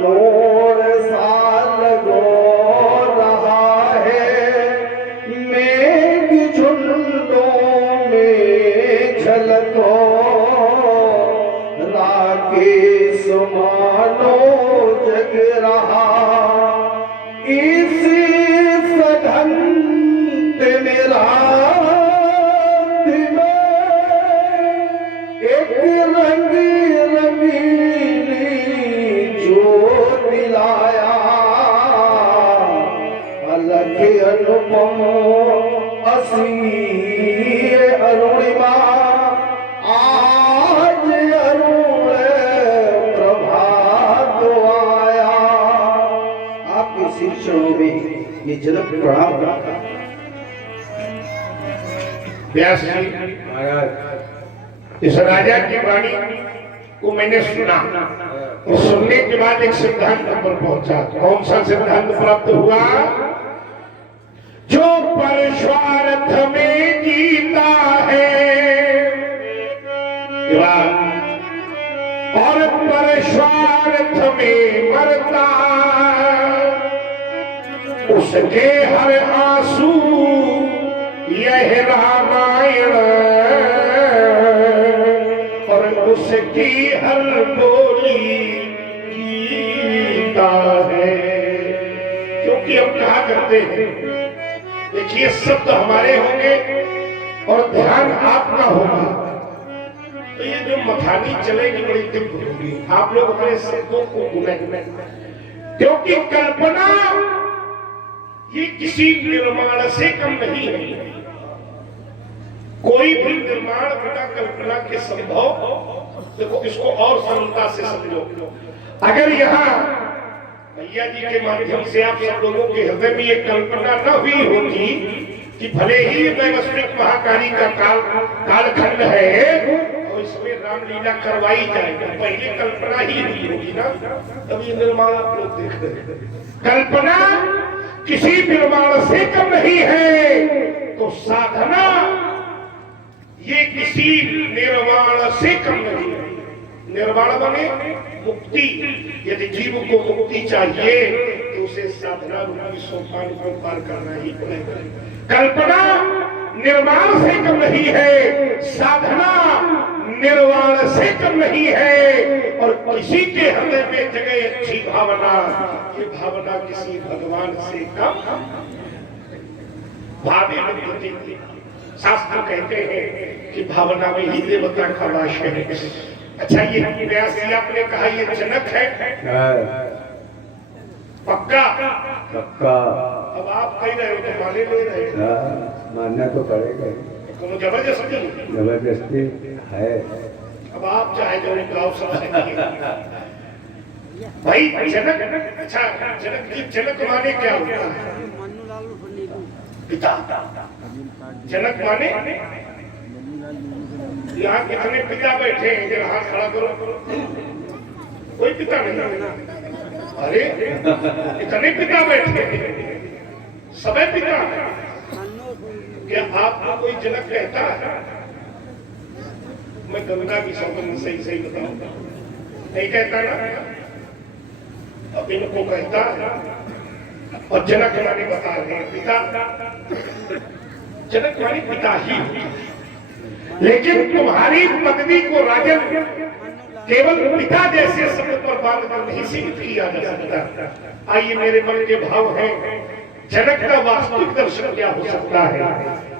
मनोर साल गो रहा है, मेघ झुंडों में झलको राकेश मानो जग रहा। इसी सघन में रात में एक रंग रंगीली ज्योत दिलाया, अलग अनुपम असी अरुणिमा आज अरुण प्रभात आया। आपके शिष्यों में ये जनक प्रणाम करता। व्यास जी महाराज, इस राजा की वाणी को मैंने सुना और सुनने के बाद एक सिद्धांत पर पहुंचा। कौन सा सिद्धांत प्राप्त हुआ? जो परस्वार्थ में जीता है और परस्वार्थ में मरता, उसके हर आंसू यह रामायण और उसकी हर बोली गीता है। क्योंकि हम कहा करते हैं, देखिए शब्द हमारे होंगे और ध्यान आपका होगा, तो ये जो मथानी चलेगी बड़ी दिव्य होगी। आप लोग अपने शब्दों को गुने, क्योंकि कल्पना ये किसी निर्माण से कम नहीं है। कोई भी निर्माण बिना कल्पना के संभव। देखो इसको और सरलता से समझो। अगर यहाँ भैया जी के माध्यम से आप सब लोगों के हृदय में ये कल्पना न हुई होती कि भले ही वैवस्विक महाकाली का कालखंड है और इसमें रामलीला करवाई जाएगी, पहले कल्पना ही हुई होगी ना, तब ये निर्माण आप लोग देख रहे हैं। कल्पना किसी निर्माण से कम नहीं है, तो साधना ये किसी निर्वाण से कम नहीं है। निर्वाण बने मुक्ति। यदि जीव को मुक्ति चाहिए तो उसे साधना रूपी सोपान को पार करना ही पड़ेगा। कल्पना निर्माण से कम नहीं है, साधना निर्वाण से कम नहीं है। और किसी के हृदय में जगह अच्छी भावना, ये भावना किसी भगवान से कम भावे नहीं। शास्त्र कहते हैं कि भावना में ही देवता का वास है। अच्छा, ये व्यास जी आपने कहा ये जनक है, पक्का पक्का। अब आप कह रहे हो तो माने ले रहे हो, मानना तो पड़ेगा। तो जबरदस्ती जबरदस्ती है। अब आप चाहे जो गाँव सब भाई जनक। अच्छा, जनक जी, जनक माने क्या होता है? पिता। जनक माने यहाँ कितने पिता बैठे हैं? जरा हाथ खड़ा करो। कोई पिता नहीं। अरे इतने पिता बैठे हैं, सबे पिता है। क्या आपको कोई जनक कहता है? मैं गंगा की संबंध सही बताऊंगा, नहीं कहता ना। अब इनको कहता है और जनक माने बता रहे हैं पिता। जनक माने पिता ही। लेकिन तुम्हारी पदवी को राजन केवल पिता जैसे शब्द पर बात कर नहीं सीमित किया जा सकता। आइए मेरे मन के भाव हैं, जनक का वास्तविक दर्शन क्या हो सकता है?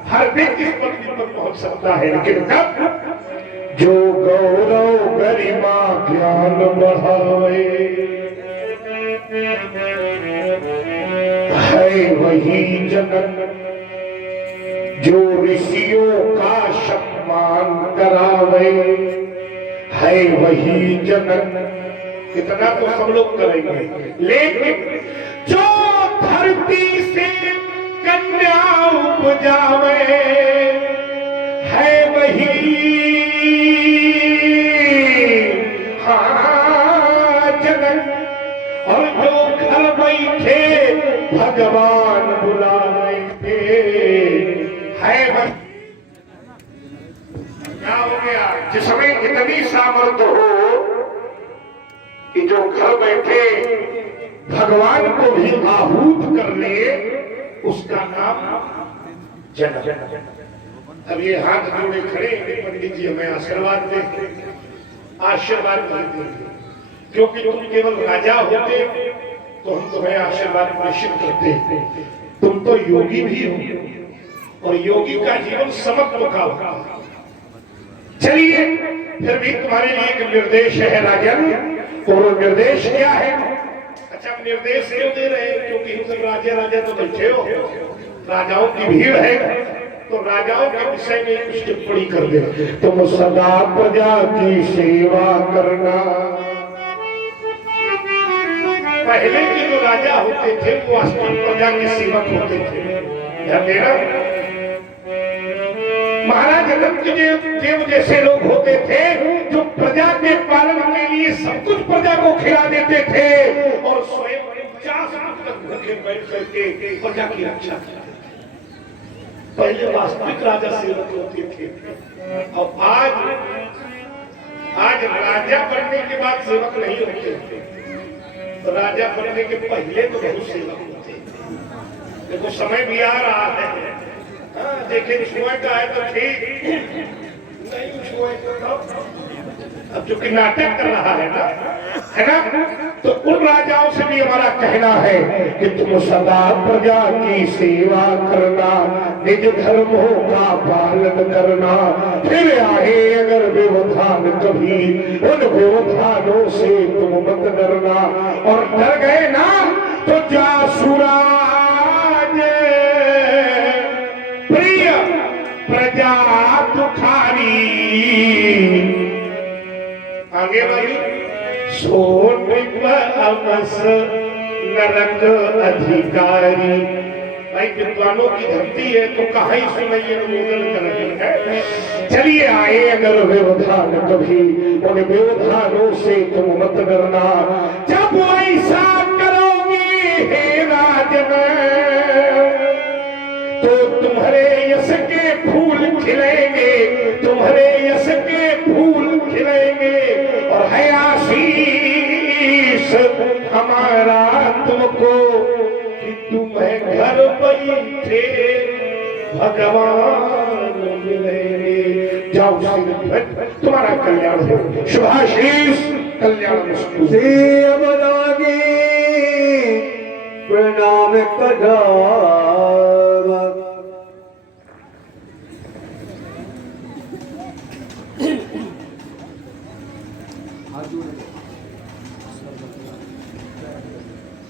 हर व्यक्ति इस पदवी पर पहुंच सकता है, लेकिन कब? जो गौरव गरिमा ज्ञान बढ़ावे है वही जनक, जो ऋषियों का सम्मान करावे है वही जनक। इतना तो सब लोग करेंगे, लेकिन जो धरती से कन्या उपजावे है वही जनक। और जो घर बैठे भगवान बुला रहे है वही। क्या हो गया? जिसमें इतनी सामर्थ्य हो, कि जो घर बैठे भगवान को भी आहूत कर ले उसका नाम जन्म। अब ये हाथ जोड़े खड़े पंडित जी हमें आशीर्वाद दें, आशीर्वाद देंगे, क्योंकि तुम केवल राजा होते तो हम तुम्हें आशीर्वाद निश्चित करते। तुम तो योगी भी हो और योगी का जीवन समत्व का होगा। चलिए फिर भी तुम्हारे लिए एक निर्देश है राजन, और वो निर्देश क्या है? अच्छा, निर्देश क्यों दे रहे हैं? क्योंकि हम सब राजा राजा तो बैठे हो, राजाओं की भीड़ है, तो राजाओं के विषय में कुछ टिप्पणी कर दे। तुम सदा प्रजा की सेवा करना। पहले के जो राजा होते थे वो वास्तविक प्रजा के सेवक होते थे। मेरा महाराज देव जैसे लोग होते थे जो प्रजा के पालन के लिए सब कुछ प्रजा को खिला देते थे और स्वयं 50 वर्ष तक भूखे बैठ करके प्रजा की रक्षा करते। पहले वास्तविक राजा सेवक होते थे। और आज राजा बनने के बाद सेवक नहीं होते, तो राजा बनने के पहले तो बहुत सेवक होते। देखो समय भी आ रहा है, देखे छुए का है तो ठीक, नहीं छुए तो अब जो कि नाटक कर रहा है ना, तो उन राजाओं से भी हमारा कहना है कि तुम सदा प्रजा की सेवा करना, निज धर्मों का पालन करना। फिर आए अगर व्यवधान कभी, उन व्यवधानों से तुम मत डरना। और डर गए ना तो जासुराज प्रिय प्रजा दुखारी। आगे वाली सोन अमस नरक अधिकारी। भाई विद्वानों की धरती है तो कहाँ ही सुनाइए अनुमोदन कर रही है। चलिए आए अगर व्यवधान कभी, उन व्यवधानों से तुम मत डरना। जब ऐसा करोगे हे राजन तो तुम्हारे यश के फूल खिलेंगे, तुम्हारे यश के फूल खिलेंगे। और है आशीष हमारा तुमको कि तुम्हें घर बैठे भगवान मिलेंगे। जाओ तुम्हारा कल्याण हो, शुभाशीष कल्याण। प्रणाम कदाम।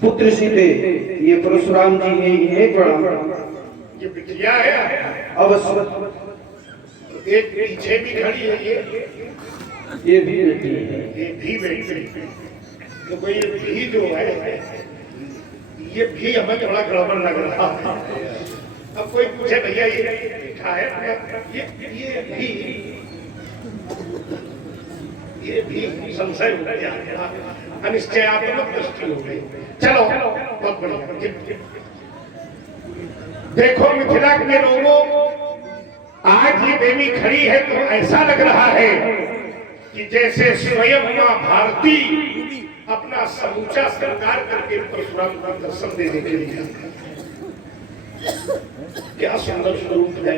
पुत्र सीते, ये परशुराम जी हैं, इन्हें प्रणाम। ये बिटिया है अवश्य। एक पीछे भी खड़ी है, ये भी बेटी है, ये भी बेटी। तो कोई ये भी जो है, ये भी हमें थोड़ा गड़बड़ लग रहा है। अब कोई पूछे भैया ये लिखा है, ये भी संशय हो गया, अनिश्चयात्मक दृष्टि हो गई। चलो बहुत बढ़िया। देखो मिथिला के लोगों, आज ये देवी खड़ी है तो ऐसा लग रहा है कि जैसे स्वयं मां भारती अपना समूचा श्रृंगार करके परशुराम का दर्शन देने के लिए। क्या सुंदर स्वरूप है।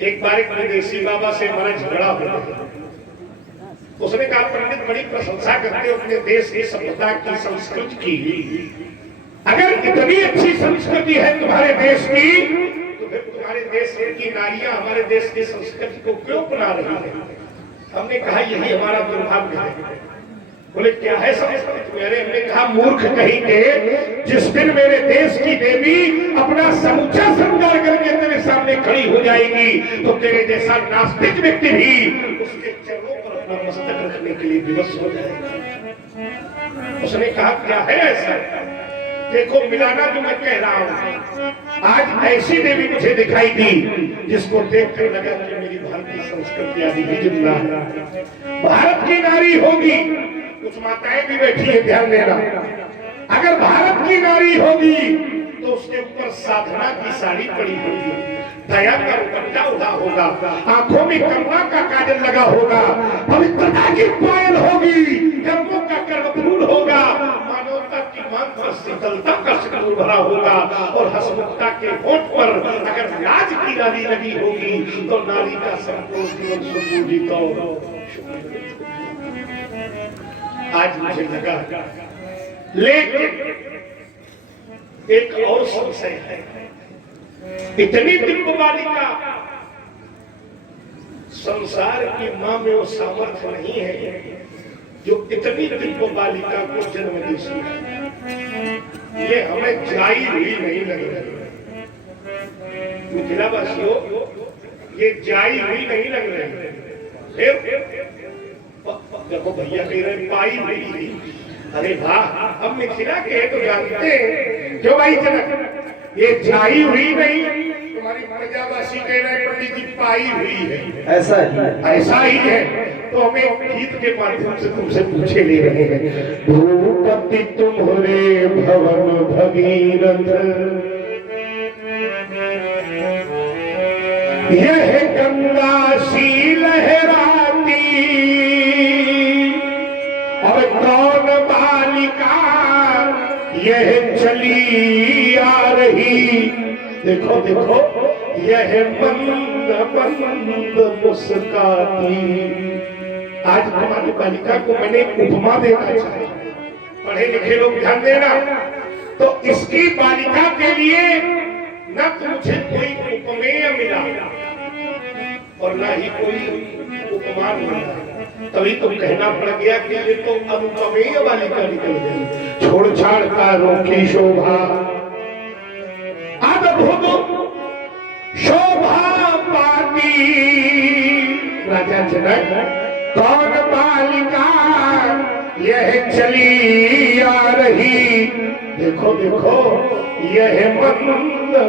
एक बार एक विदेशी बाबा से हमारा झगड़ा हुआ, उसने कहा पंडित बड़ी प्रशंसा करते अपने देश की सभ्यता की संस्कृति की, अगर इतनी अच्छी संस्कृति है तुम्हारे देश की तो फिर तुम्हारे देश की नारियां हमारे देश की संस्कृति को क्यों अपना रही है? हमने कहा यही हमारा दुर्भाग्य है। बोले क्या है संस्कृति? हमने कहा मूर्ख कहीं के, जिस दिन मेरे देश की देवी अपना समूचा श्रृंगार करके तेरे सामने खड़ी हो जाएगी तो तेरे जैसा नास्तिक व्यक्ति भी उसके चरणों पर अपना मस्तक रखने के लिए विवश हो जाएगा। उसने कहा क्या है ऐसा? देखो मिलाना जो मैं कह रहा हूँ, आज ऐसी देवी मुझे दिखाई दी जिसको देखकर लगा कि मेरी भारतीय संस्कृति आदि भी जिंदा है। भारत की नारी होगी, कुछ माताएं भी बैठी है, ध्यान देना। अगर भारत की नारी होगी तो उसके ऊपर साधना की साड़ी पड़ी होगी, दया का दुपट्टा उड़ा होगा, आंखों में करुणा का काजल लगा होगा, पवित्रता की पायल होगी, कर्मों का कर्म मंत्र शीतलता का शिकल भरा होगा और हसमुखता के होठ पर अगर लाज की डाली लगी होगी तो नारी का संपूर्ण जीवन सुपूजित हो। आज मुझे लगा, लेकिन एक और संशय है। इतनी दिव्य बालिका, संसार की मां में वो सामर्थ्य नहीं है जो इतनी दिव्य बालिका को जन्म दे सके। ये हमें जाई हुई नहीं लग रही। मिथिलावासियों, ये जाई हुई नहीं लग रही। फिर देखो भैया कह रहे पाई नहीं। अरे वाह, हम मिथिला के तो जानते हैं जो भाई जनक, ये जाई हुई नहीं, तुम्हारी प्रजावासी कह रहे पंडित जी पाई हुई है। ऐसा ही है। तो हमें गीत के माध्यम से तुमसे पूछे ले रहे हैं। भूपति तुम्हारे भवन भगीरथ, यह गंगा सी लहराती, और कौन बालिका यह चली आ रही। देखो देखो, यह मंद मंद मुस्काती। आज हमारी बालिका को मैंने उपमा देना चाहिए। पढ़े लिखे लोग ध्यान देना। तो इसकी बालिका के लिए न तो मुझे कोई उपमेय मिला और ना ही कोई उपमान मिला। तभी तो कहना पड़ गया कि ये तो अनुपमेय बालिका निकल गई। छोड़ छाड़ कारों की शोभा, अद्भुत शोभा पाती। राजा जनक, कौन बालिका यह चली आ रही। देखो देखो, यह मंद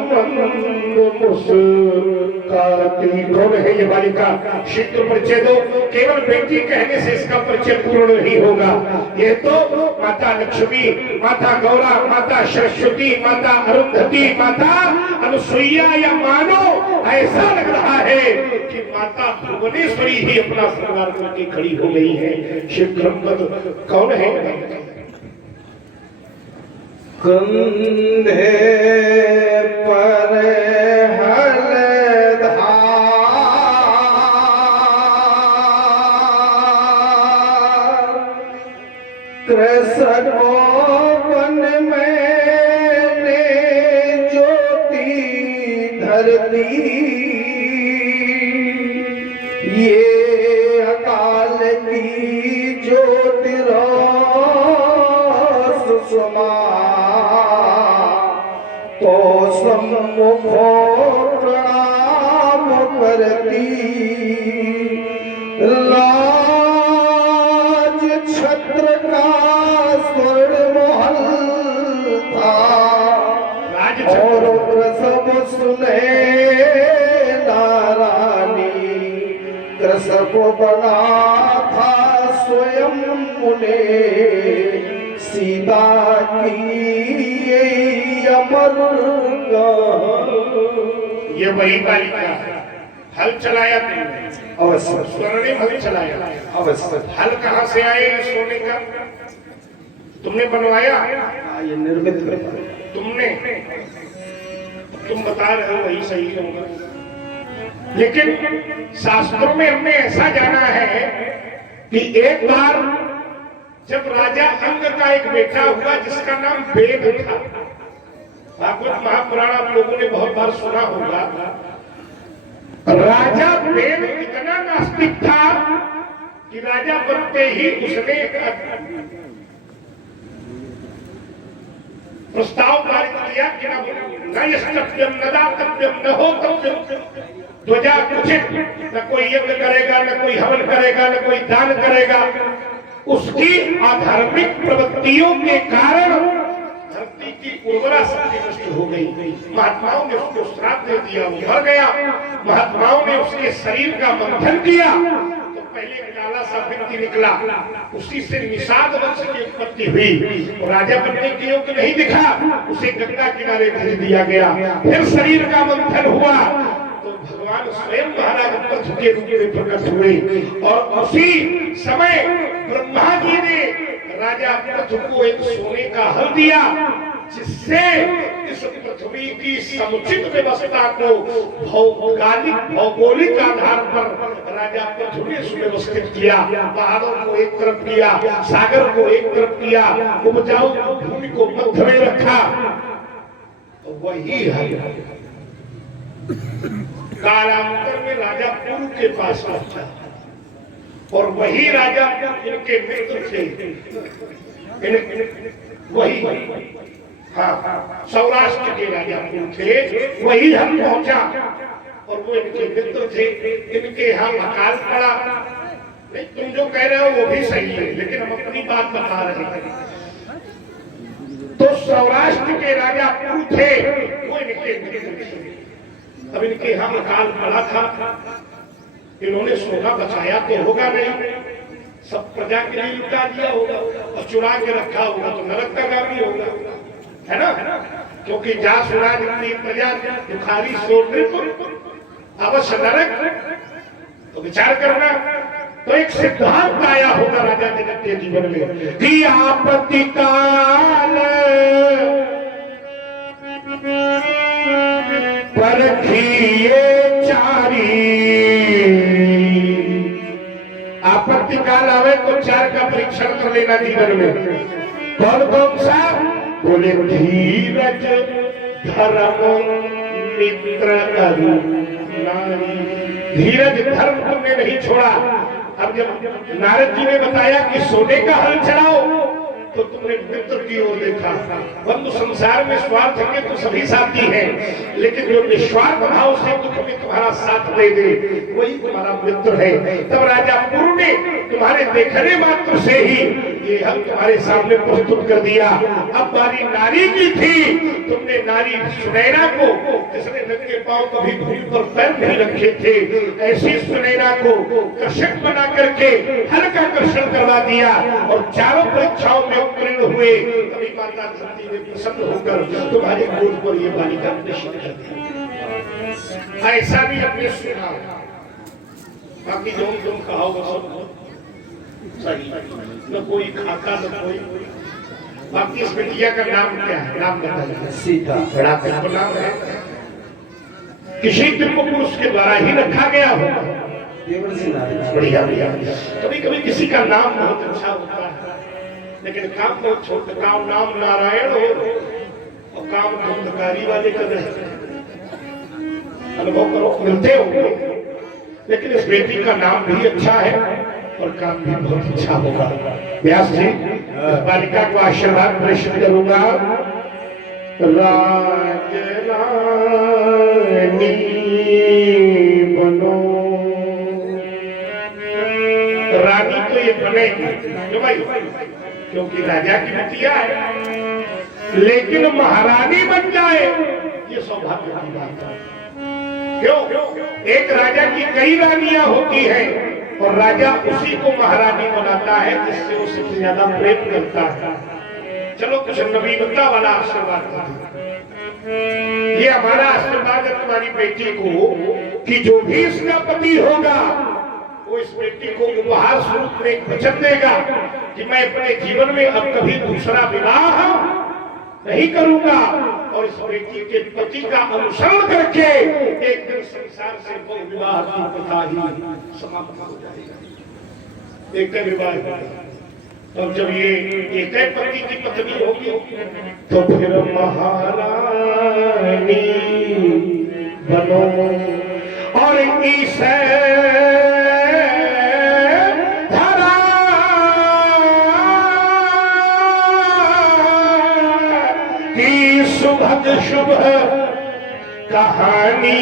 मंद मुस्काती। कौन है ये बालिका? शीघ्र परिचय दो। केवल बेटी कहने से इसका परिचय पूर्ण नहीं होगा। ये तो माता लक्ष्मी, माता गौरा, माता सरस्वती, माता अरुंधति, माता अनुसुईया, या मानो ऐसा लग रहा है कि माता भुवनेश्वरी ही अपना श्रृंगार करके खड़ी हो गई है। शीघ्र कौन है? कंधे पर हलधार, कृष्ण वन में ज्योति धरती। ये अकाल की ज्योतिरास समा, तो सम्मुखो प्रणाम करती। लाज छत्र का स्वर्ण महल था, और प्रसव सुने नारानी। कृषक बना था स्वयं मुने, सीता की अमर। ये वही बालिका, हल चलाया तुमने, अवश्य स्वर्णिम हल चलाया। अवश्य। हल कहाँ से आए सोने का? तुमने बनवाया? ये निर्मित तुमने, तुम बता रहे हो वही सही होगा। लेकिन शास्त्रों में हमने ऐसा जाना है कि एक बार जब राजा अंग का एक बेटा हुआ जिसका नाम वेद था। भागवत महापुराण आप लोगों ने बहुत बार सुना होगा। राजा वेद इतना नास्तिक था कि राजा बनते ही उसने प्रस्ताव पारित किया कि न यस्तव्यम न दातव्यम न होतव्यम, ध्वजा कुचित, न कोई यज्ञ करेगा, न कोई हवन करेगा, न कोई दान करेगा। उसकी अधार्मिक प्रवृत्तियों के कारण धरती की उर्वरा शक्ति नष्ट हो गई। महात्माओं ने उसको श्राप दे दिया, वो मर गया। महात्माओं ने उसके शरीर का मंथन किया तो पहले काला सा व्यक्ति निकला, उसी से निषाद वंश की उत्पत्ति हुई। राजा बनने के योग्य नहीं दिखा, उसे गंगा किनारे भेज दिया गया। फिर शरीर का मंथन हुआ तो भगवान स्वयं महाराज पथ के रूप में प्रकट हुए और उसी समय ब्रह्मा जी ने राजा पृथु को एक सोने का हल दिया, जिससे इस पृथ्वी की समुचित व्यवस्था को भौगोलिक आधार पर राजा पृथु ने सुव्यवस्थित किया। पहाड़ों को एक तरफ किया, सागर को एक तरफ किया, उपजाऊ भूमि को मध्य में रखा। वही है कालांतर में राजा पुरु के पास पहुंचा, और वही राजा इनके मित्र थे। वही हाँ, सौराष्ट्र के राजा थे, वही हम पहुंचा, और वो इनके मित्र थे। इनके यहाँ अकाल पड़ा। नहीं, तुम जो कह रहे हो वो भी सही है, लेकिन हम अपनी बात बता रहे हैं। तो सौराष्ट्र के राजा पुरु थे, वो इनके मित्र थे। अब इनके यहाँ अकाल पड़ा था, इन्होंने सोना बचाया तो होगा नहीं, सब प्रजा के लिए लुटा दिया होगा और चुरा के रखा होगा, तो नरक का गामी होगा, है ना? क्योंकि जा सुना जितनी प्रजा दुखारी सोच अवश्य नरक। तो विचार करना। तो एक सिद्धांत आया होगा राजा जनक के जीवन में कि आपत्ति काल परखिए चारी। आपत्ति काल आवे तो चार का परीक्षण कर लेना जीवन में। कौन कौन सा? बोले धीरज, धर्म, मित्र, नारी। धीरज धर्म तुमने नहीं छोड़ा। अब जब नारद जी ने बताया कि सोने का हल चढ़ाओ, तो तुमने मित्र की ओर देखा। बंधु संसार में स्वार्थ के तो सभी साथी हैं, लेकिन जो निस्वार्थ भाव से दुख में तुम्हारा साथ दे दे, वही तुम्हारा मित्र है। तब राजा पुरु ने तुम्हारे देखने मात्र से ही ये हल तुम्हारे सामने प्रस्तुत कर दिया। अब बारी नारी की थी। तुमने नारी सुनैना को, जिसने नंगे पांव कभी भूमि पर पैर नहीं रखे थे, ऐसी सुनैना को कृषक बना करके हल्का कर्षण करवा दिया, और चारों परीक्षाओं में उत्तीर्ण हुए। कभी माता धरती ने प्रसन्न होकर तुम्हारे गोद पर ये बालिका निश्चित कर दी। ऐसा भी अपने सुना। बाकी जो तुम कहा वो सब सही, न कोई खाता न कोई। बाकी इस बिटिया का नाम क्या है? नाम बताइए। सीता। बड़ा प्यारा नाम है, किसी दिव्य पुरुष के द्वारा ही रखा गया होगा। बढ़िया बढ़िया। कभी कभी किसी का नाम बहुत अच्छा होता है, लेकिन काम बहुत छोटे। काम नाम नारायण हो और काम धंधकारी वाले कर रहे। अनुभव करो, मिलते होंगे। लेकिन इस बेटी का नाम भी अच्छा है और काम भी बहुत अच्छा होगा। व्यास जी, इस बालिका को आशीर्वाद प्रेषित करूंगा। राज रानी बनो। रानी तो ये बनेगी क्यों भाई? क्योंकि राजा की बिटिया है, लेकिन महारानी बन जाए ये सौभाग्य की बात है। क्यों? एक राजा की कई रानियां होती हैं, और राजा उसी को महारानी बनाता है जिससे वो सबसे ज्यादा प्रेम करता है। चलो कुछ नवीनता वाला आशीर्वाद, ये हमारा आशीर्वाद है तुम्हारी बेटी को कि जो भी इसका पति होगा वो इस बेटी को उपहार स्वरूप में एक वचन देगा कि मैं अपने जीवन में अब कभी दूसरा विवाह नहीं करूंगा, और इस बेटी के पति का अनुसरण करके एक दिन संसार से वो विवाह की प्रथा ही समाप्त हो जाएगा। एक विवाह। और जब ये एक पति की पत्नी होगी तो फिर महारानी बनो। और इस सुभग शुभ कहानी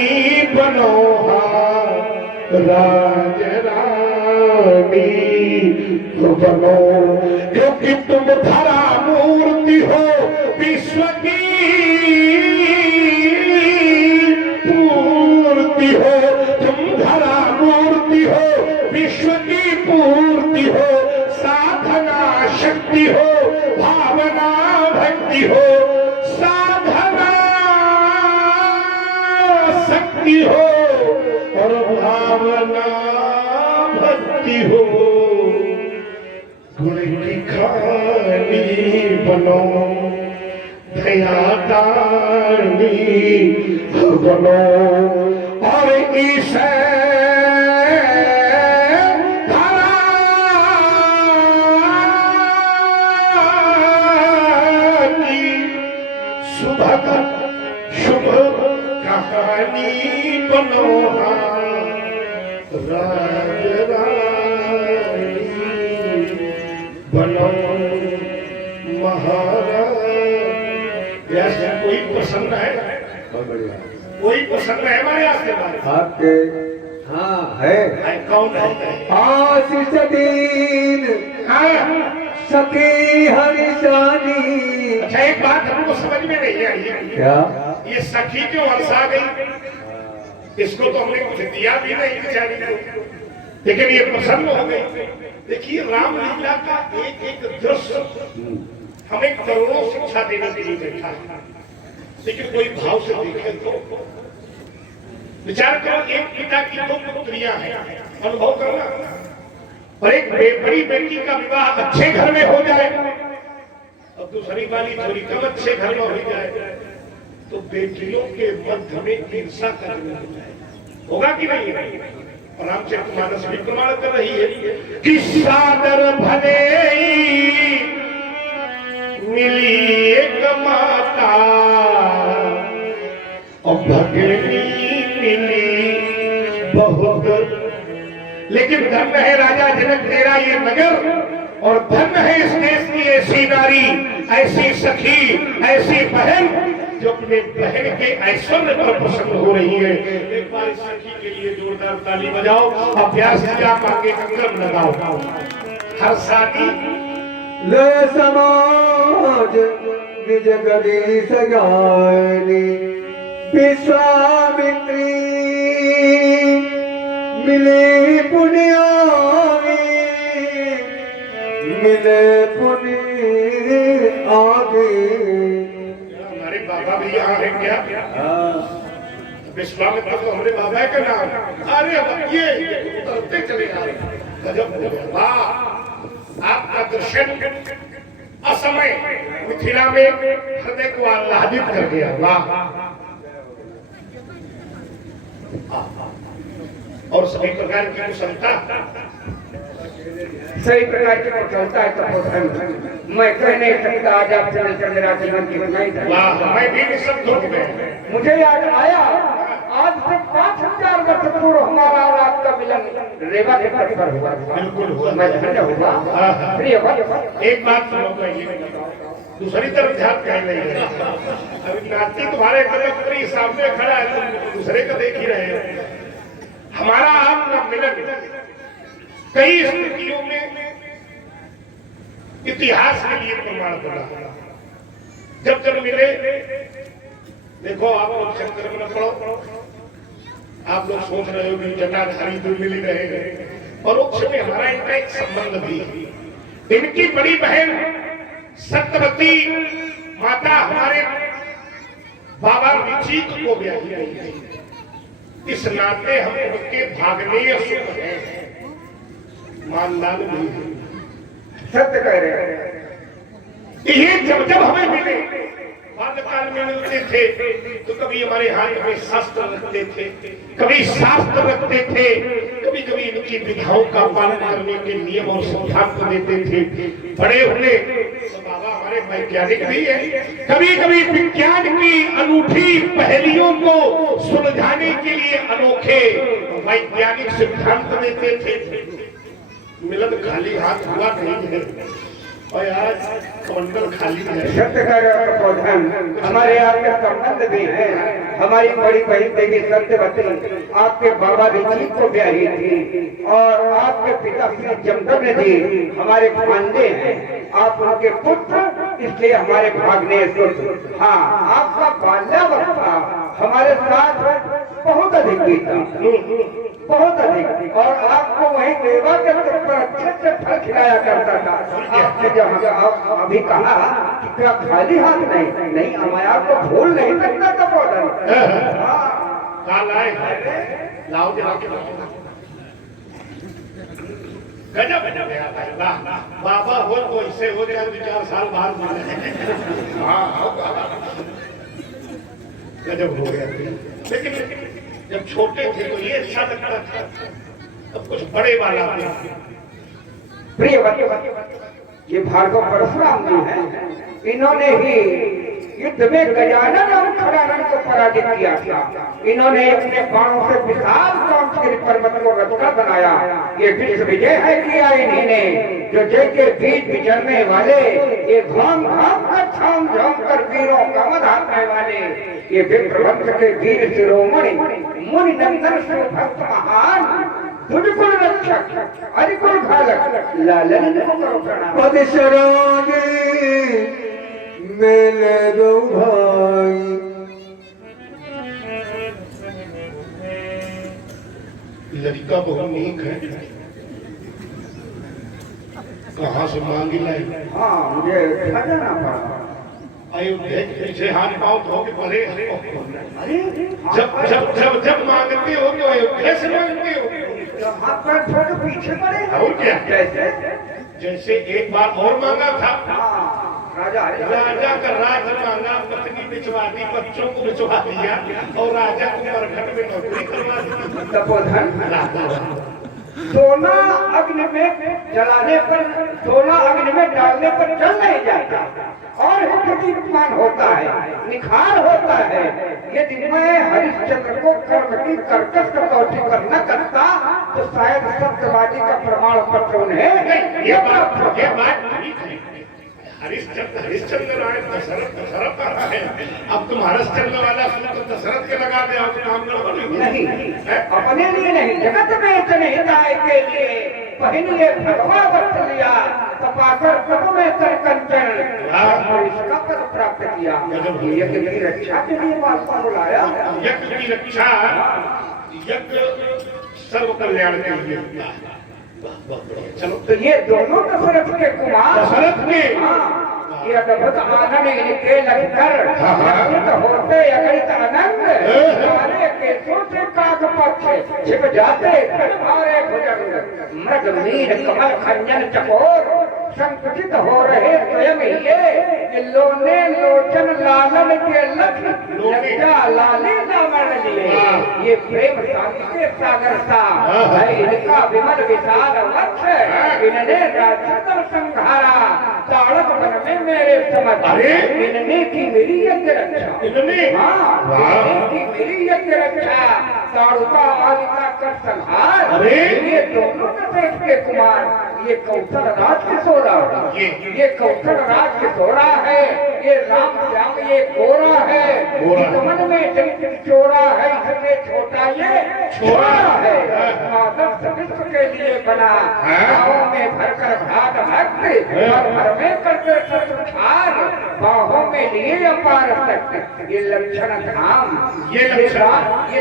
बनो। राज रानी बनो, क्योंकि तुम धरा मूर्ति हो विश्व की पूर्ति हो। तुम धरा मूर्ति हो विश्व की पूर्ति हो। साधना शक्ति हो, भावना भक्ति हो। साधना शक्ति हो और भावना भक्ति हो। गुण की बनो, दया दानी बनो, और ईशा शुभ कहानी बनो, राज रानी बनो, महाराज। ऐसे कोई पसंद है? बहुत बढ़िया। कोई पसंद है हमारे आपके बारे में? आपके हाँ है। कौन है? आशीष दीन हाँ। सखी हरिशानी। अच्छा, एक बात हमको समझ में नहीं आई, क्या? ये सखी क्यों हंसा गई? इसको तो हमने कुछ दिया भी नहीं बेचारी को, लेकिन ये प्रसन्न हो गई। देखिए, रामलीला का एक एक दृश्य हमें करोड़ों शिक्षा देने के लिए बैठा है, लेकिन कोई भाव से देखे तो विचार करो, एक पिता की दो पुत्रियां हैं, अनुभव करना, और एक बड़ी बेटी का विवाह अच्छे घर में हो जाए और दूसरी वाली थोड़ी कम अच्छे घर में हो जाए, तो बेटियों के मध्य में ईर्षा का जन्म हो जाए। होगा कि नहीं? और रामचरितमानस भी प्रमाण कर रही है कि सादर भले मिली एक माता और भगनी मिली बहुत, लेकिन धन्य है राजा जनक तेरा ये नगर, और धन्य है इस देश की ऐसी नारी, ऐसी सखी, ऐसी बहन जो अपने बहन के ऐश्वर्य पर प्रसन्न हो रही है। एक बार इस सखी के लिए जोरदार ताली बजाओ, अभ्यास किया, आगे कंकड़ लगाओ। हर शादी ले समाज निज गदी सगानी, विश्वामित्री मिले पुण्यागी, मिले पुण्य आगे। हमारे बाबा भी यहाँ है क्या? विश्वामित्र तो हमारे बाबा का नाम। अरे ये उतरते चले जा रहे, गजब हो गया। वाह, आपका दर्शन असमय मिथिला में हृदय को आह्लादित कर दिया। वाह। और सभी प्रकार की कुशलता, सही प्रकार की कुशलता है। तो मैं कह नहीं सकता आज आपसे मिलकर मेरा जीवन कितना ही था। वाह, मैं भी निःशब्द हो गया। मुझे याद आया, आज से 5000 वर्ष पूर्व हमारा और आपका मिलन रेवा के तट पर हुआ। बिल्कुल हुआ। मैं धन्य हुआ। प्रिय वत्स, एक बात सुनो, दूसरी तरफ ध्यान कहीं नहीं है। अभी नाती तुम्हारे कदम सामने खड़ा है, तुम दूसरे को देख ही रहे हो। हमारा आपका मिलन कई स्थितियों में इतिहास के लिए प्रमाण बना। जब जब मिले, देखो आप लोग चक्कर में न पड़ो, आप लोग सोच रहे हो कि जटाधारी तो मिल ही रहे, परोक्ष में हमारा इनका एक संबंध भी है। इनकी बड़ी बहन सत्यवती माता हमारे बाबा विचित को ब्याही गई है, इस नाते हम उनके भागनीय सुख हैं, मानदान भी है। सत्य कह रहे हैं। ये जब जब हमें मिले, बाद काल में मिलते थे तो कभी हमारे हाथ में शास्त्र रखते थे, कभी शास्त्र रखते थे, कभी कभी इनकी विधाओं का पालन करने के नियम और सिद्धांत देते थे। बड़े हुए तो बाबा हमारे वैज्ञानिक भी है, कभी कभी विज्ञान की अनूठी पहेलियों को सुलझाने के लिए अनोखे वैज्ञानिक सिद्धांत देते थे। मिलन खाली हाथ हुआ नहीं है, और आज कमंडल खाली है। सत्य कह रहे हो प्रधान, हमारे आपके संबंध भी है। हमारी बड़ी बहन देवी सत्यवती आपके बाबा विचित को ब्याही थी, और आपके पिता श्री जमदग्नि जी हमारे भांजे हैं। आप उनके पुत्र, इसलिए हमारे भागने सुख। हाँ, आपका बाल्यावस्था हमारे साथ बहुत अधिक बीता, बहुत अधिक, और आपको वही देवा के तट पर अच्छे से फल खिलाया करता था। आपने जब अभी कहा कि क्या खाली हाथ नहीं, हमें आपको भूल नहीं सकता था पौधा। काल आए, लाओ जरा के गजब हो गया भाई, वाह। बाबा हो तो ऐसे हो जाए 2-4 साल बाद मिले। हाँ बाबा, गजब हो गया। लेकिन जब छोटे थे तो ये अच्छा लगता था, अब कुछ बड़े वाला प्रिय ये भार्गव परशुराम जी हैं, इन्होंने ही युद्ध में गजानन और खड़ानन को पराजित किया था। इन्होंने अपने बाणों से विशाल कांचगिरी पर्वत को रचना बनाया। ये विश्व विजय है किया इन्हीं ने, जो जय के बीच विचरने वाले, ये घाम घाम कर छाम झाम कर वीरों का मद हारने वाले, ये विप्रवंश के वीर शिरोमणि मुनि नंदन शिवभक्त महान दुर्गुण रक्षक अधिकुल घालक लालन को करो प्रणाम। पदशरागे मेले दो भाई, लड़का बहुत नीक है, कहाँ से मांगी लाई? हाँ मुझे जाना पड़ा। अयोध्या के पीछे हाथ पाँव धो के परे। अरे जब जब जब जब मांगते हो तो अयोध्या से मांगते हो। जब हाथ पैर धो के पीछे पड़े और क्या? कैसे? जैसे एक बार और मांगा था, राजा राजा का राज मांगा, पत्नी बिचवा दी, बच्चों को बिचवा दिया और राजा को मरघट में नौकरी करवा दी। तपोधन सोना अग्नि में जलाने पर, सोना अग्नि में डालने पर जल नहीं जाता और दीप्यमान होता है, निखार होता है। यदि मैं हरिश्चंद्र को कर्म की कर्कश कसौटी पर न करता तो शायद सत्यवादी का प्रमाण पत्र उन्हें ये बात ठीक है। हरिश्चंद्र राय दशरथ आ रहा है, अब तुम हरिश्चंद्र वाला सूत्र दशरथ के लगा दे, आप काम नहीं, अपने लिए नहीं, जगत में जनहिताय के लिए पहनिए भगवा वस्त्र लिया, तपाकर प्रभु में कर कंचन और इसका पद प्राप्त किया। यज्ञ की रक्षा के लिए वास्तव बुलाया। यज्ञ की रक्षा, यज्ञ सर्व कल्याण के लिए होता है। चलो तो ये दोनों दशरथ के कुमार, दशरथ के ये अद्भुत आनंद इनके लगकर होते अगणित आनंद, सारे केसों से काक पक्ष छिप जाते भारे भुजंग, मृग मीन कमल खंजन चकोर संकुचित हो रहे स्वयं ये लोने लोचन लालन के लख लज्जा लाले दामन लिए। ये प्रेम शांति के सागर सा है इनका विमल विशाल वक्ष, इन्होंने राक्षसों संहारा ताड़क वन में मेरे समझ। इन्होंने की मेरी यज्ञ रक्षा, इन्होंने की मेरी यज्ञ रक्षा, ताड़ुका आलिका कर संहार। ये दोनों दशरथ के कुमार, ये कौशल राज किशोरा, ये कौशल राज किशोरा है, ये राम श्याम ये गोरा है, मन में चोरा है, इससे छोटा ये छोरा है। आदर्श विश्व के लिए बना, गाँव में भरकर भाग भक्त और घर में करके सत्कार, बाहों में लिए अपार शक्ति। ये लक्षण धाम, ये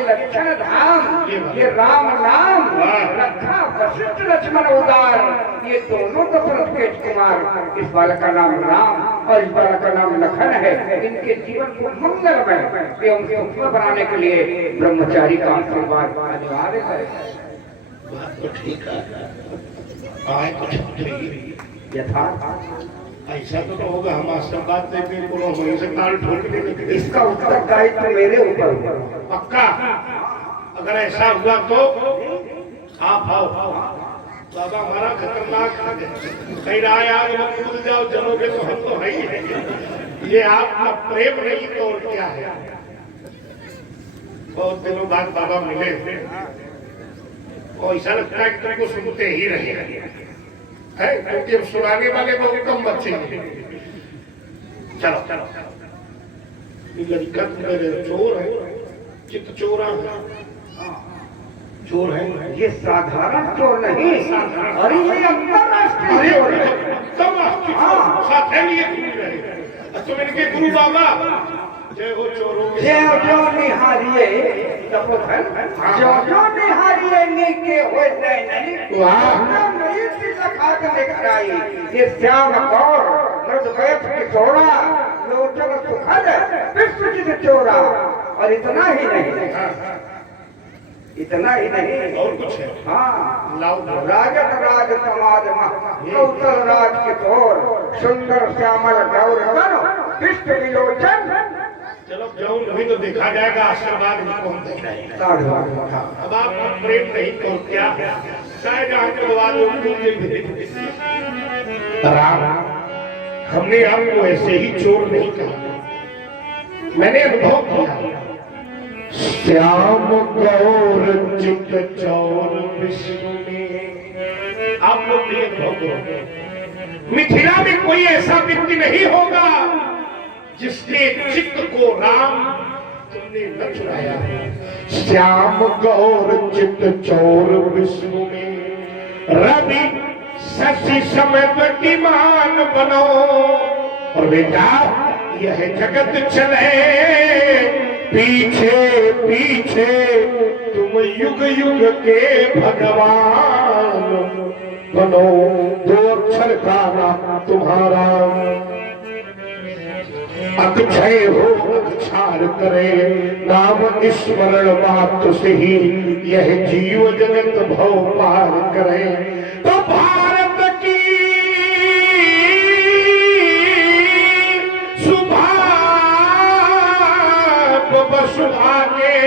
लक्षण धाम, ये राम नाम रखा वशिष्ठ लक्ष्मण उदार। ये दोनों दशरथ के कुमार, इस बालक का नाम राम और इस बालक का नाम लखन है। इनके जीवन को मंगलमय एवं सुखमय बनाने के लिए ब्रह्मचारी का आशीर्वाद अनिवार्य है। बात तो ठीक है, आए तो ठीक यथार्थ ऐसा तो होगा, हम आशीर्वाद देते बोलो वहीं से ताल ठोक देंगे। इसका उत्तरदायित्व मेरे ऊपर पक्का, अगर ऐसा हुआ तो आप आओ। बाबा हमारा खतरनाक कहीं रहा आग में कूद जाओ चलोगे तो हम तो है ही है। ये आपका प्रेम नहीं तो और क्या है। बहुत दिनों बाद बाबा मिले और ऐसा लगता है कि तुमको सुनते ही रहे है, क्योंकि अब सुनाने वाले बहुत कम बच्चे हैं। चलो चलो, ये लड़का मेरे चोर है, चित्त चोरा है, चोर है। ये साधारण चोर नहीं, अरे ये अंतरराष्ट्रीय चोर है। साथ है ये तुम इनके गुरु बाबा जय हो चोरों के जो निहारिए जो निहारिए नीके हो दिखाई। ये श्याम गौर मृदवयस किशोरा लोचन सुखद विश्वजित चोरा। और इतना ही नहीं, इतना ही नहीं और कुछ है? हाँ लाओ राजत राज समाज कौशल राज के तोर सुंदर श्यामल गौर करो कृष्ण विलोचन। चलो जाऊं नहीं तो देखा जाएगा, आशीर्वाद भी कौन देगा। अब आप प्रेम नहीं तो क्या शायद आशीर्वाद राम, हमने आपको ऐसे ही चोर नहीं कहा, मैंने अनुभव किया। श्याम गौर चित चौर विश्व में, आप लोग भी अनुभव करो, मिथिला में कोई ऐसा व्यक्ति नहीं होगा जिसके चित्त को राम तुमने न चुराया है। श्याम गौर चित चौर विश्व में, रवि शशि समेत कीमान बनो। और बेटा यह जगत चले पीछे पीछे, तुम युग युग के भगवान बनो। दो अक्षर का नाम तुम्हारा अक्षय हो, अक्षार करे नाम स्मरण मात्र से ही यह जीव जगत भव पार करे। तो भारत की सुभाग बसुभागे,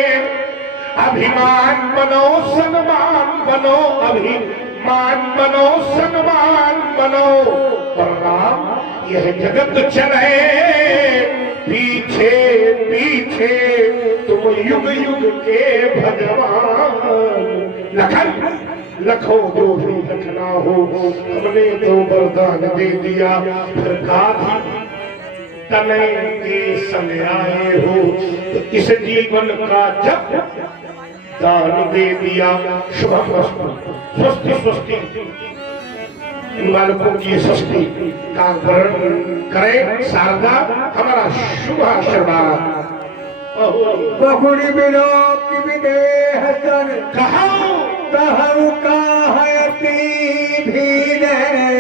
अभिमान बनो सम्मान बनो, अभिमान बनो सम्मान बनो। और राम यह जगत चले पीछे पीछे, तुम युग युग के भगवान। लखन लखो जो भी लखना हो, हमने तो वरदान दे दिया, फिर गाधी तने के संग आए हो, तो इस जीवन का जब दान दे दिया। शुभम स्वस्ति स्वस्ति, बालकों की सस्ती का वर्णन करें शारदा, हमारा शुभ आशीर्वाद। बहुड़ी विलोक विदेह सन कहो कहु कहती भीड़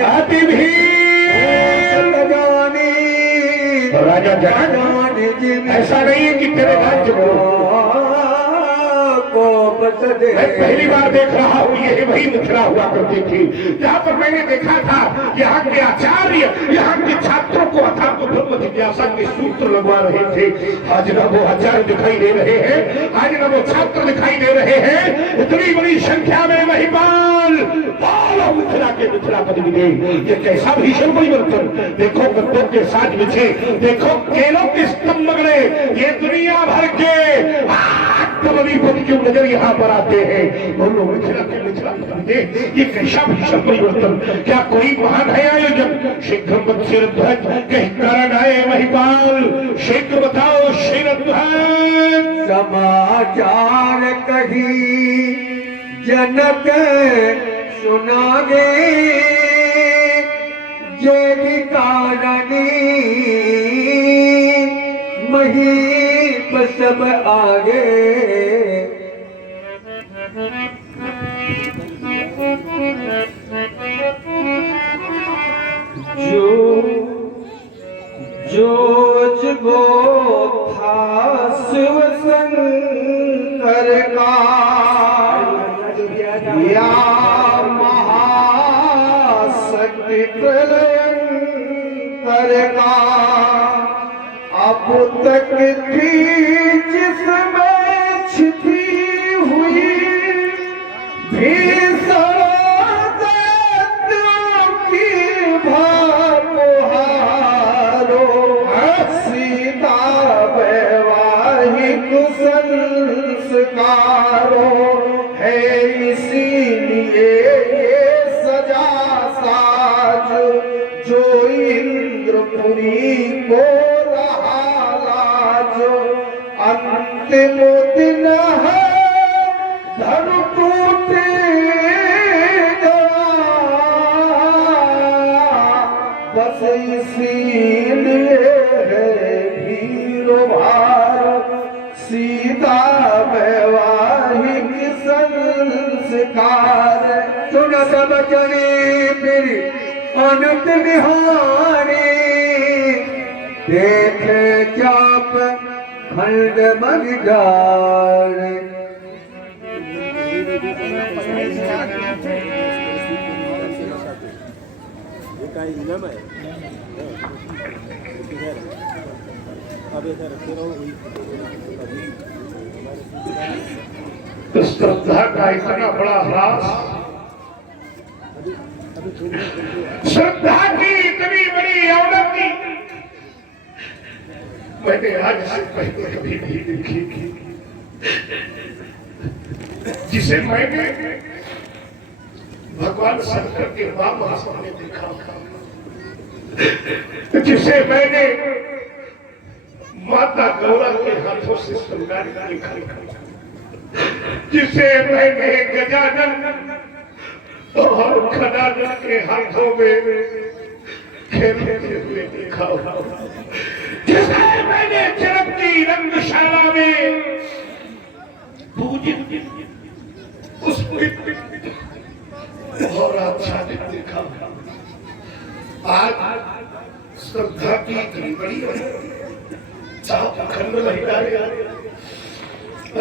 अति भीड़ जानी राजा जनक, ऐसा नहीं है कि तेरे राज्य को बस दे। मैं पहली बार देख रहा हूँ, ये वही मिथिला हुआ करती थी जहाँ पर मैंने देखा था यहाँ के आचार्य यहाँ के छात्रों को अथार्थ ब्रह्म जिज्ञासा के सूत्र लगवा रहे थे। आज न वो आचार्य दिखाई दे रहे हैं, आज न वो छात्र दिखाई दे रहे हैं। इतनी बड़ी संख्या में महिमान मिथिला के मिथिलापति मिले। ये कैसा भीषण परिवर्तन! देखो गद्दों के साथ बिछे, देखो केलों के स्तंभ गड़े, ये दुनिया भर के पति क्यों नजर यहाँ पर आते हैं। बोलो मिथिला के मिथिलापति, ये कैसा भीषण परिवर्तन! क्या कोई महान है आयोजक? शीघ्र शिरध्वज कहीं कारण आए महिपाल, शीघ्र बताओ शिरध्वज। समाचार कही जनक सुनागे, जे कारणी महीप सब आगे। जोज गो था शिव शंकर का, या महाशक्ति प्रलयंकर का। अब तक थी जिसमें छिपी हुई भीषण है, इसीलिए ये सजा साज जो इंद्रपुरी को रहा लाज। अंतिम दिन है धन टूटेगा, बस इसीलिए है भीरो भार सीता वैवाहिक संस्कार। सुन सब जने फिर अनुत बिहारी, देखे चाप खंड मगदार। काय इनाम आहे अब ऐसा रखे रहो तो श्रद्धा का इतना बड़ा ह्रास, श्रद्धा की इतनी बड़ी अवनति मैंने आज से पहले कभी नहीं देखी, जिसे मैंने भगवान शंकर के बाबा सामने देखा, जिसे मैंने माता गौरा के हाथों से श्रृंगार देखा, जिसे मैंने गजानन और खदानन के हाथों में खेलते हुए देखा, जिसे मैंने जन्म की रंगशाला में पूजित उस और अच्छा देखा। आज श्रद्धा की इतनी बड़ी खंड महिलाएं,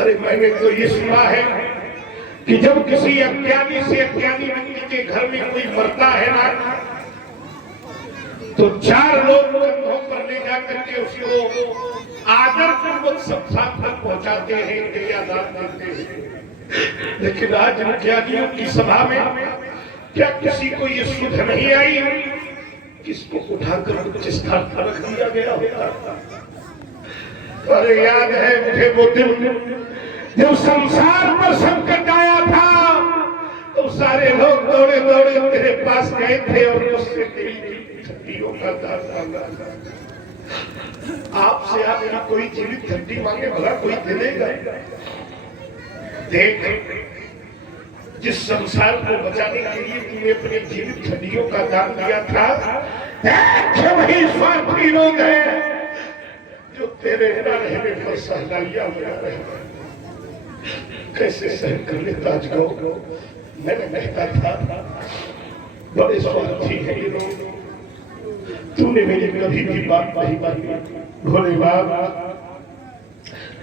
अरे मैंने तो ये सुना है कि जब किसी अज्ञानी से अज्ञानी व्यक्ति के घर में कोई मरता है ना, तो 4 लोग कंधों पर ले जाकर के उसको आदर पूर्वक शमशान तक पहुंचाते हैं, क्रियादान करते हैं। लेकिन आज अज्ञानियों की सभा में क्या किसी को ये सुध नहीं आई किसको उठाकर कुछ स्थान पर रख दिया गया होता? अरे याद है मुझे वो दिन जब संसार पर संकट आया था, तो सारे लोग दौड़े दौड़े तेरे पास गए थे और उससे तेरी छुट्टियों का दान मांगा। आपसे आपकी कोई जीवित छुट्टी मांगे भला कोई दे देगा? देख, जिस संसार को बचाने के लिए तूने अपनी जीवित हड्डियों का दान दिया था, वही स्वार्थी लोग हैं जो तेरे न रहने पर सहलाइयां उड़ा रहे हैं। कैसे सहन कर लेता आज गौ? मैंने कहता था बड़े स्वार्थी है ये लोग, तूने मेरी कभी भी बात नहीं मानी। भोले बाबा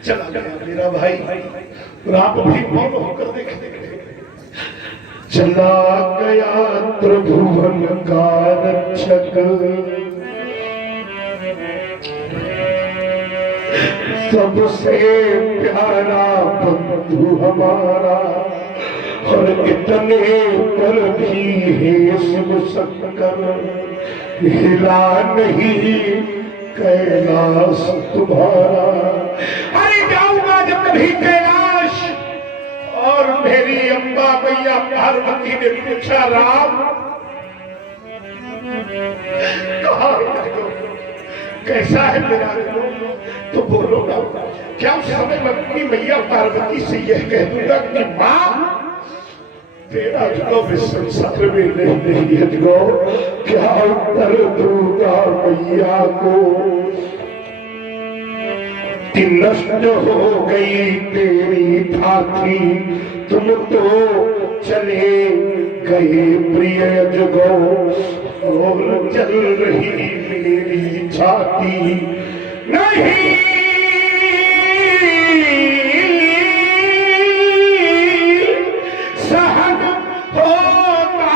चला गया मेरा भाई, रात भी मौन होकर देखते चला गया त्रिभुवन का रक्षक, सबसे प्यारा बंधु हमारा, और इतने पर भी है शिव शंकर, हिला नहीं कैलाश तुम्हारा। अरे जाऊंगा जब कभी कैलाश, और मेरी अम्बा मैया पार्वती ने पूछा राम कहाँ कैसा है मेरा, तो बोलो ना, क्या उस समय मैं अपनी मैया पार्वती से यह कह दूंगा कि माँ तेरा जो संसार में नहीं है, क्या उत्तर दूंगा मैया को कि नष्ट हो गई तेरी थाती, तुम तो चले गए प्रिय जगो, और चल रही मेरी छाती नहीं सहन होता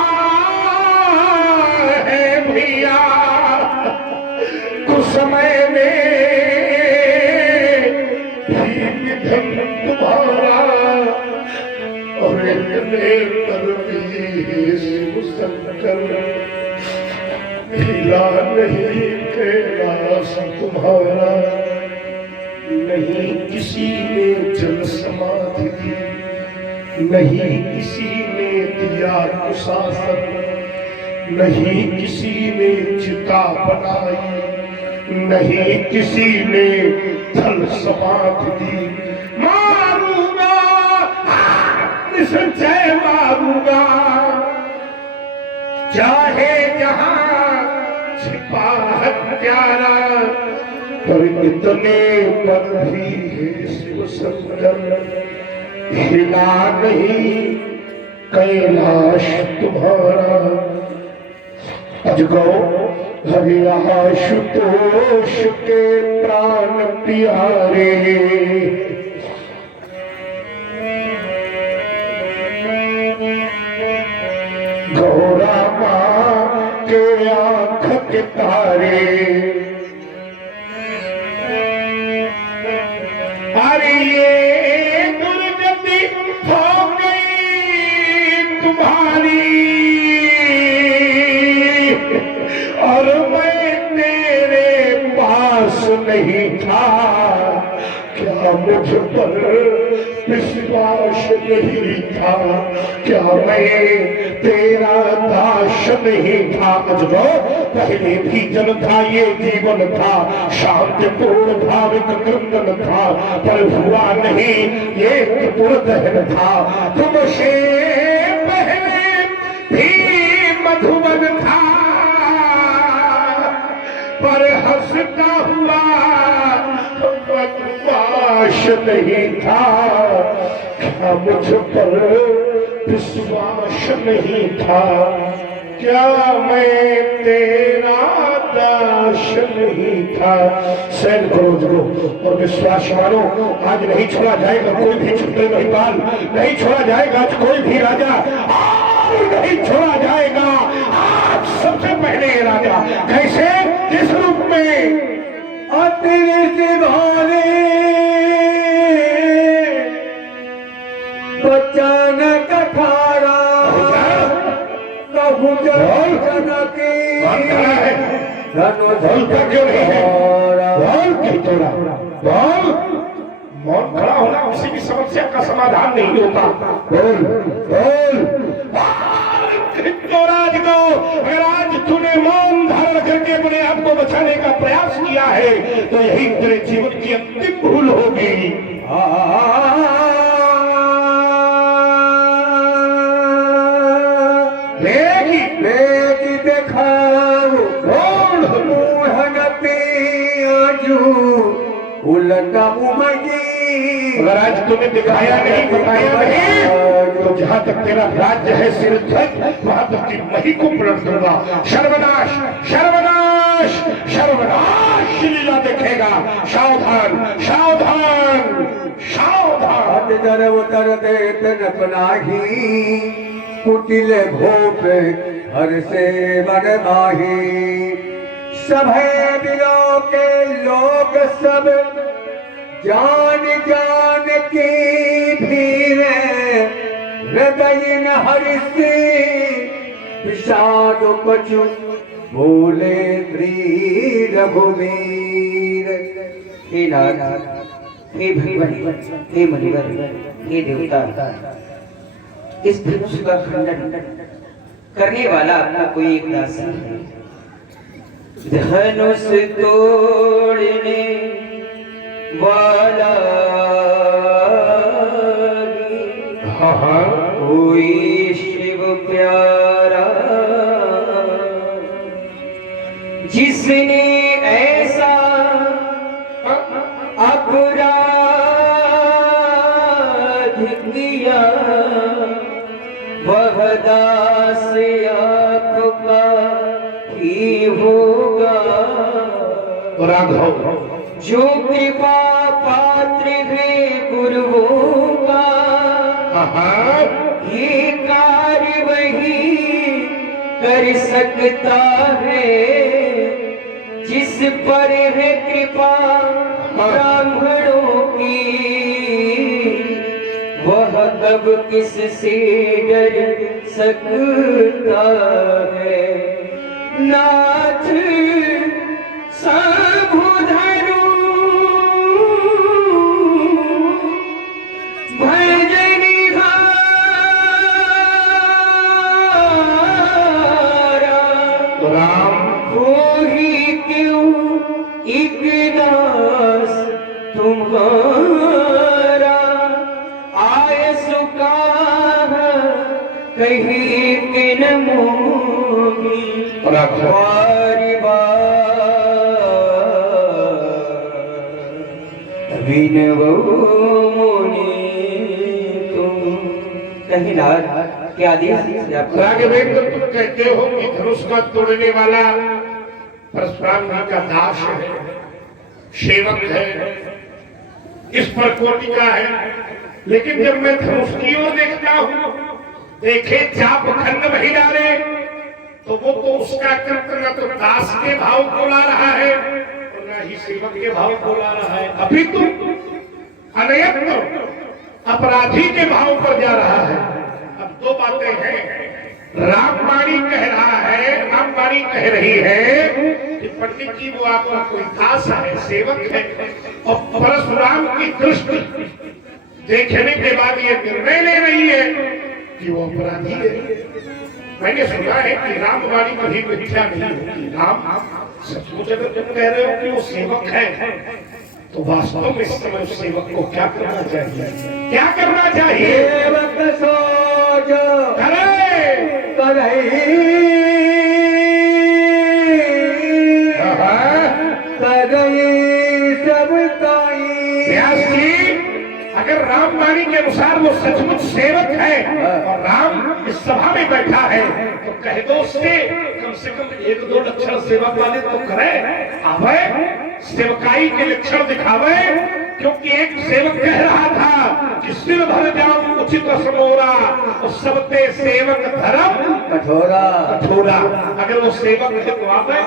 है भैया, कुछ समय में तुम्हारा, और इतने पर भी शिव शंकर, हिला नहीं कैलाश तुम्हारा। नहीं किसी ने जल समाधि दी, नहीं किसी ने दिया कुशासन, नहीं किसी ने चिता बनाई, नहीं किसी ने धन समाधि दी। मारूंगा निसंशय मारूंगा, चाहे जहां छिपा हत्यारा, पर इतने पर भी है शिव शंकर, हिला नहीं कैलाश तुम्हारा। अजगौ हरि आशुतोष के प्राण प्यारे, दास नहीं था, क्या मुझ पर विश्वास नहीं था, क्या मैं तेरा दास नहीं था। अजगो पहले भी जन था, ये जीवन था, शांतिपूर्ण भाविक क्रंदन था, पर हुआ नहीं ये पुरदहन था। तुमसे पहले भी मधुबन था, पर हंसता हुआ मधुबास नहीं था, क्या मुझ पर विश्वास नहीं था, क्या मैं तेरा दास नहीं था। सैन करो जरो और विश्वास मानो, आज नहीं छोड़ा जाएगा कोई भी छत्र नहीं पाल, नहीं छोड़ा जाएगा आज कोई भी राजा, आज नहीं छोड़ा जाएगा आज सबसे पहले ये राजा। कैसे, किस रूप में? अतिरिक्त भाले बचन कठारा कहूँ जनकी बोलता क्यों नहीं है? बोल क्यों तोड़ा? बोल। मौन खड़ा होना किसी भी समस्या का समाधान नहीं होता। बोल बोल। तो राज को अगर आज तूने मौन धारण करके अपने आप को बचाने का प्रयास किया है तो यही तेरे जीवन की अंतिम भूल होगी। अगर आज तूने दिखाया नहीं, बताया नहीं, तो जहां तक तेरा राज्य है सिरध्वज, वहां तक की मही को पलट दूंगा। सर्वनाश सर्वनाश सर्वनाश लीला देखेगा। सावधान सावधान सावधान। उतर देत नपनाही कुटिल भोप हर से बन माही। सभे बिलो के लोग सब जान जान की भीड़ हृदय न हरिषि विषाद पचु बोले श्री रघुवीर। हे नाथ, हे भगवान, हे मुनिवर, हे देवता, इस धनुष का खंडन करने वाला अपना कोई एक दास है। धनुष तोड़ने वाला कोई शिव प्यारा, जिसने ऐसा अपराध किया वह दास आपका ही होगा। राघव जो कृपा पात्र है गुरुओं का, ये कार्य वही कर सकता है, जिस पर है कृपा ब्राह्मणों की, वह कब किससे डर सकता है। नाथ साबुधनु तुम्हारा आय सुकाह कहीं के नमोगी बारी विनवो मुनि तुम। कहीं लाल क्या राघवेंद्र, तुम कहते हो कि धनुष का तोड़ने वाला परशुराम जी का दास है, सेवक है, इस पर कोटिका है, लेकिन जब मैं धनुष की ओर देखता हूँ, देखे चाप खंड नहीं डाले, तो वो तो उसका कृत्य न तो दास के भाव को ला रहा है और न ही सेवक के भाव को ला रहा है, अभी तो अनयत्न अपराधी के भाव पर जा रहा है। अब दो बातें हैं, रामवाणी कह रहा है, रामवाणी कह रही है कि पंडित जी वो आपका कोई दास है, सेवक है, और परशुराम की दृष्टि देखने के बाद ये निर्णय ले रही है कि वो अपराधी है। मैंने सुना है कि रामवाणी कभी मिथ्या नहीं होती। राम सचमुच अगर तुम कह रहे हो कि वो सेवक है, तो वास्तव में इस समय उस सेवक को क्या करना चाहिए? क्या करना चाहिए? सेवक सोज करे करई सब ताई। व्यास जी, अगर रामवाणी के अनुसार वो सचमुच सेवक है और राम इस सभा में बैठा है, तो कह दो उससे कम से कम 1-2 लक्षण सेवक वाले तो करे, आवे सेवकाई के लक्षण दिखावे। क्योंकि एक सेवक कह रहा था कि सिर भर जाऊं उचित समोरा, और सबते सेवक धर्म कठोरा। कठोरा। अगर वो सेवक है तो आवे,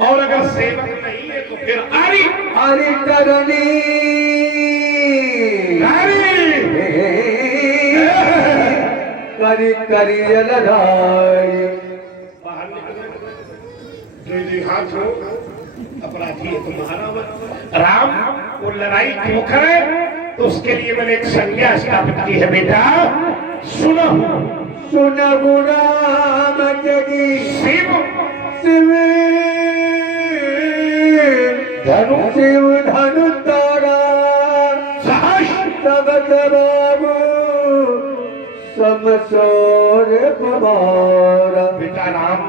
और अगर सेवक नहीं है तो फिर आरी हरि करनी करी करी लड़ाई। बाहर निकले, हाथ हो, अपराधी है तुम्हारा। राम वो लड़ाई क्यों करे? तो उसके लिए मैंने एक संज्ञा स्थापित की है। बेटा सुनो, सुन गुराम जगी शिव शिव धनु शिव धनु तारा सहस सबक बाबू समसोर कुमारा। बेटा राम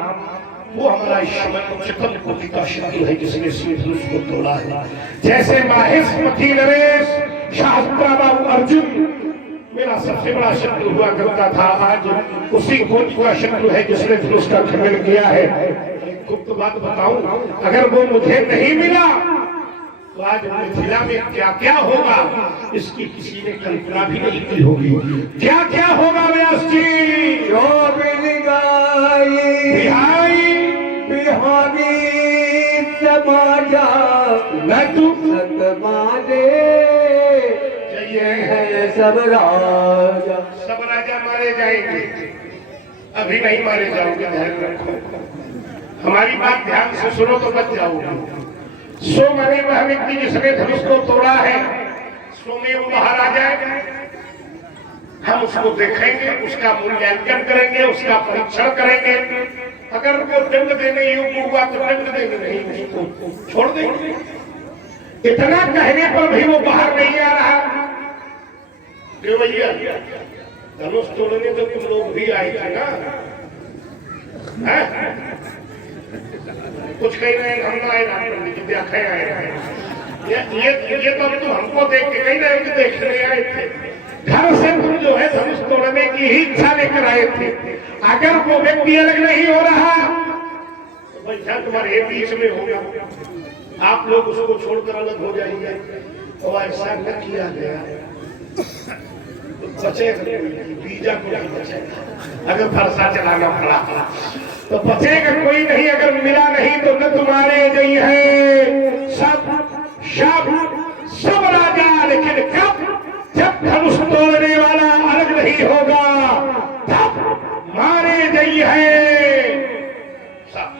वो हमारा ईश्वर उच्चतम कोटि का शत्रु है, जिसने शिव धनुष को तोड़ा है। जैसे माहेशमती नरेश शास्त्रा बाबू अर्जुन मेरा सबसे बड़ा शत्रु हुआ करता था, आज उसी कोटि का शत्रु है जिसने धनुष का खंडन किया है। एक गुप्त बात बताऊं, अगर वो मुझे नहीं मिला तो आज मिथिला में क्या क्या होगा, इसकी किसी ने कल्पना भी नहीं की होगी। क्या क्या होगा व्यास जी? जो बिलगाई बिहाई बिहारी समाजा न तू सत माने ये है सब राजा। सब राजा मारे जाएंगे, अभी नहीं मारे जाओगे, ध्यान रखो। हमारी बात ध्यान से सुनो तो बच जाओगे। सो माने वह व्यक्ति जिसने धनुष को तोड़ा है, सो में वो बाहर आ जाए, हम उसको देखेंगे, उसका मूल्यांकन करेंगे, उसका परीक्षण करेंगे। अगर वो दंड देने योग्य हुआ तो दंड देंगे, नहीं उसको छोड़ देंगे। इतना कहने पर भी वो बाहर नहीं आ रहा। भैया धनुष तोड़ने तो तुम लोग भी आए थे ना, कुछ कह रहे हैं हम ना आए, व्याख्या आए रहे। ये तो तुम हमको देख के कहीं रहे कि देखने आए थे। घर से तुम जो है धनुष तोड़ने की ही इच्छा लेकर आए थे। अगर वो व्यक्ति अलग नहीं हो रहा तो भैया तुम्हारे बीच में होगा, आप लोग उसको छोड़कर अलग हो जाएंगे। तो ऐसा न किया गया तो बचेगा, बीजा को नहीं बचेगा। अगर फरसा चलाना पड़ा तो बचेगा कोई नहीं। अगर मिला नहीं तो न तुम्हारे गई है सब सब राजा। लेकिन कब? जब धनुष तोड़ने वाला अलग नहीं होगा तब मारे गई है सब।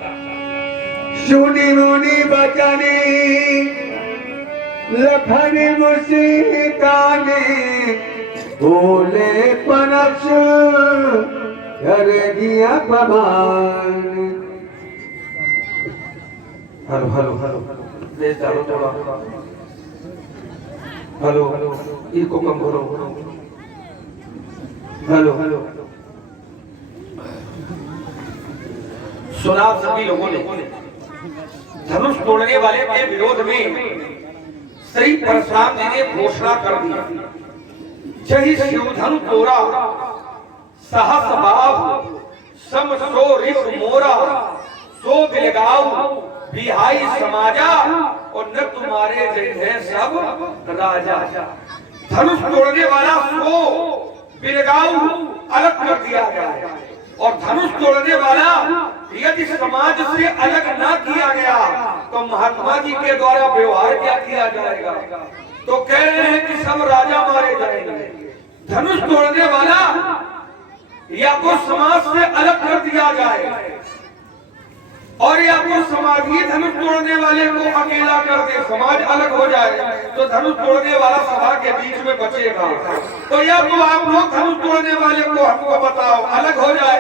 सुनी मुनि बचने लखन मुस्काने बोले पनस घर दिया पमान। हेलो हेलो हेलो ले चलो थोड़ा हेलो इको कम करो। हेलो हेलो सुना सभी लोगों ने धनुष तोड़ने वाले के विरोध में श्री परशुराम जी ने घोषणा कर दी, जय शिव धनु तोरा सहस बाहु सम सो रिप मोरा सो बिलगाऊ बिहाई समाजा और न तुम्हारे जय है सब राजा। धनुष तोड़ने वाला सो बिलगाऊ अलग कर दिया गया, और धनुष तोड़ने वाला यदि समाज से अलग ना किया गया तो महात्मा जी के द्वारा व्यवहार क्या किया जाएगा? तो कह रहे हैं कि सब राजा मारे जाएंगे। धनुष तोड़ने वाला या तो समाज से अलग कर दिया जाए और या तो समाज ही धनुष तोड़ने वाले को अकेला कर दे, समाज अलग हो जाए तो धनुष तोड़ने वाला सभा के बीच में बचेगा। तो या तो आप लोग धनुष तोड़ने वाले को हमको बताओ, अलग हो जाए,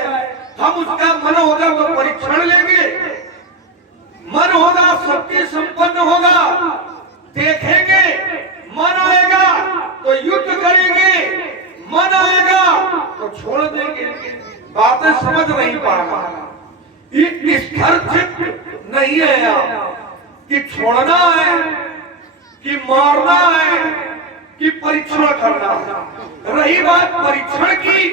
हम उसका मन होगा तो परीक्षण लेंगे, मन होगा शक्ति संपन्न होगा, देखेंगे, मन आएगा तो युद्ध करेंगे, मन आएगा तो छोड़ देंगे। बातें समझ नहीं पा रहा, स्थिर नहीं है आप कि छोड़ना है कि मारना है कि परीक्षण करना है। रही बात परीक्षण की,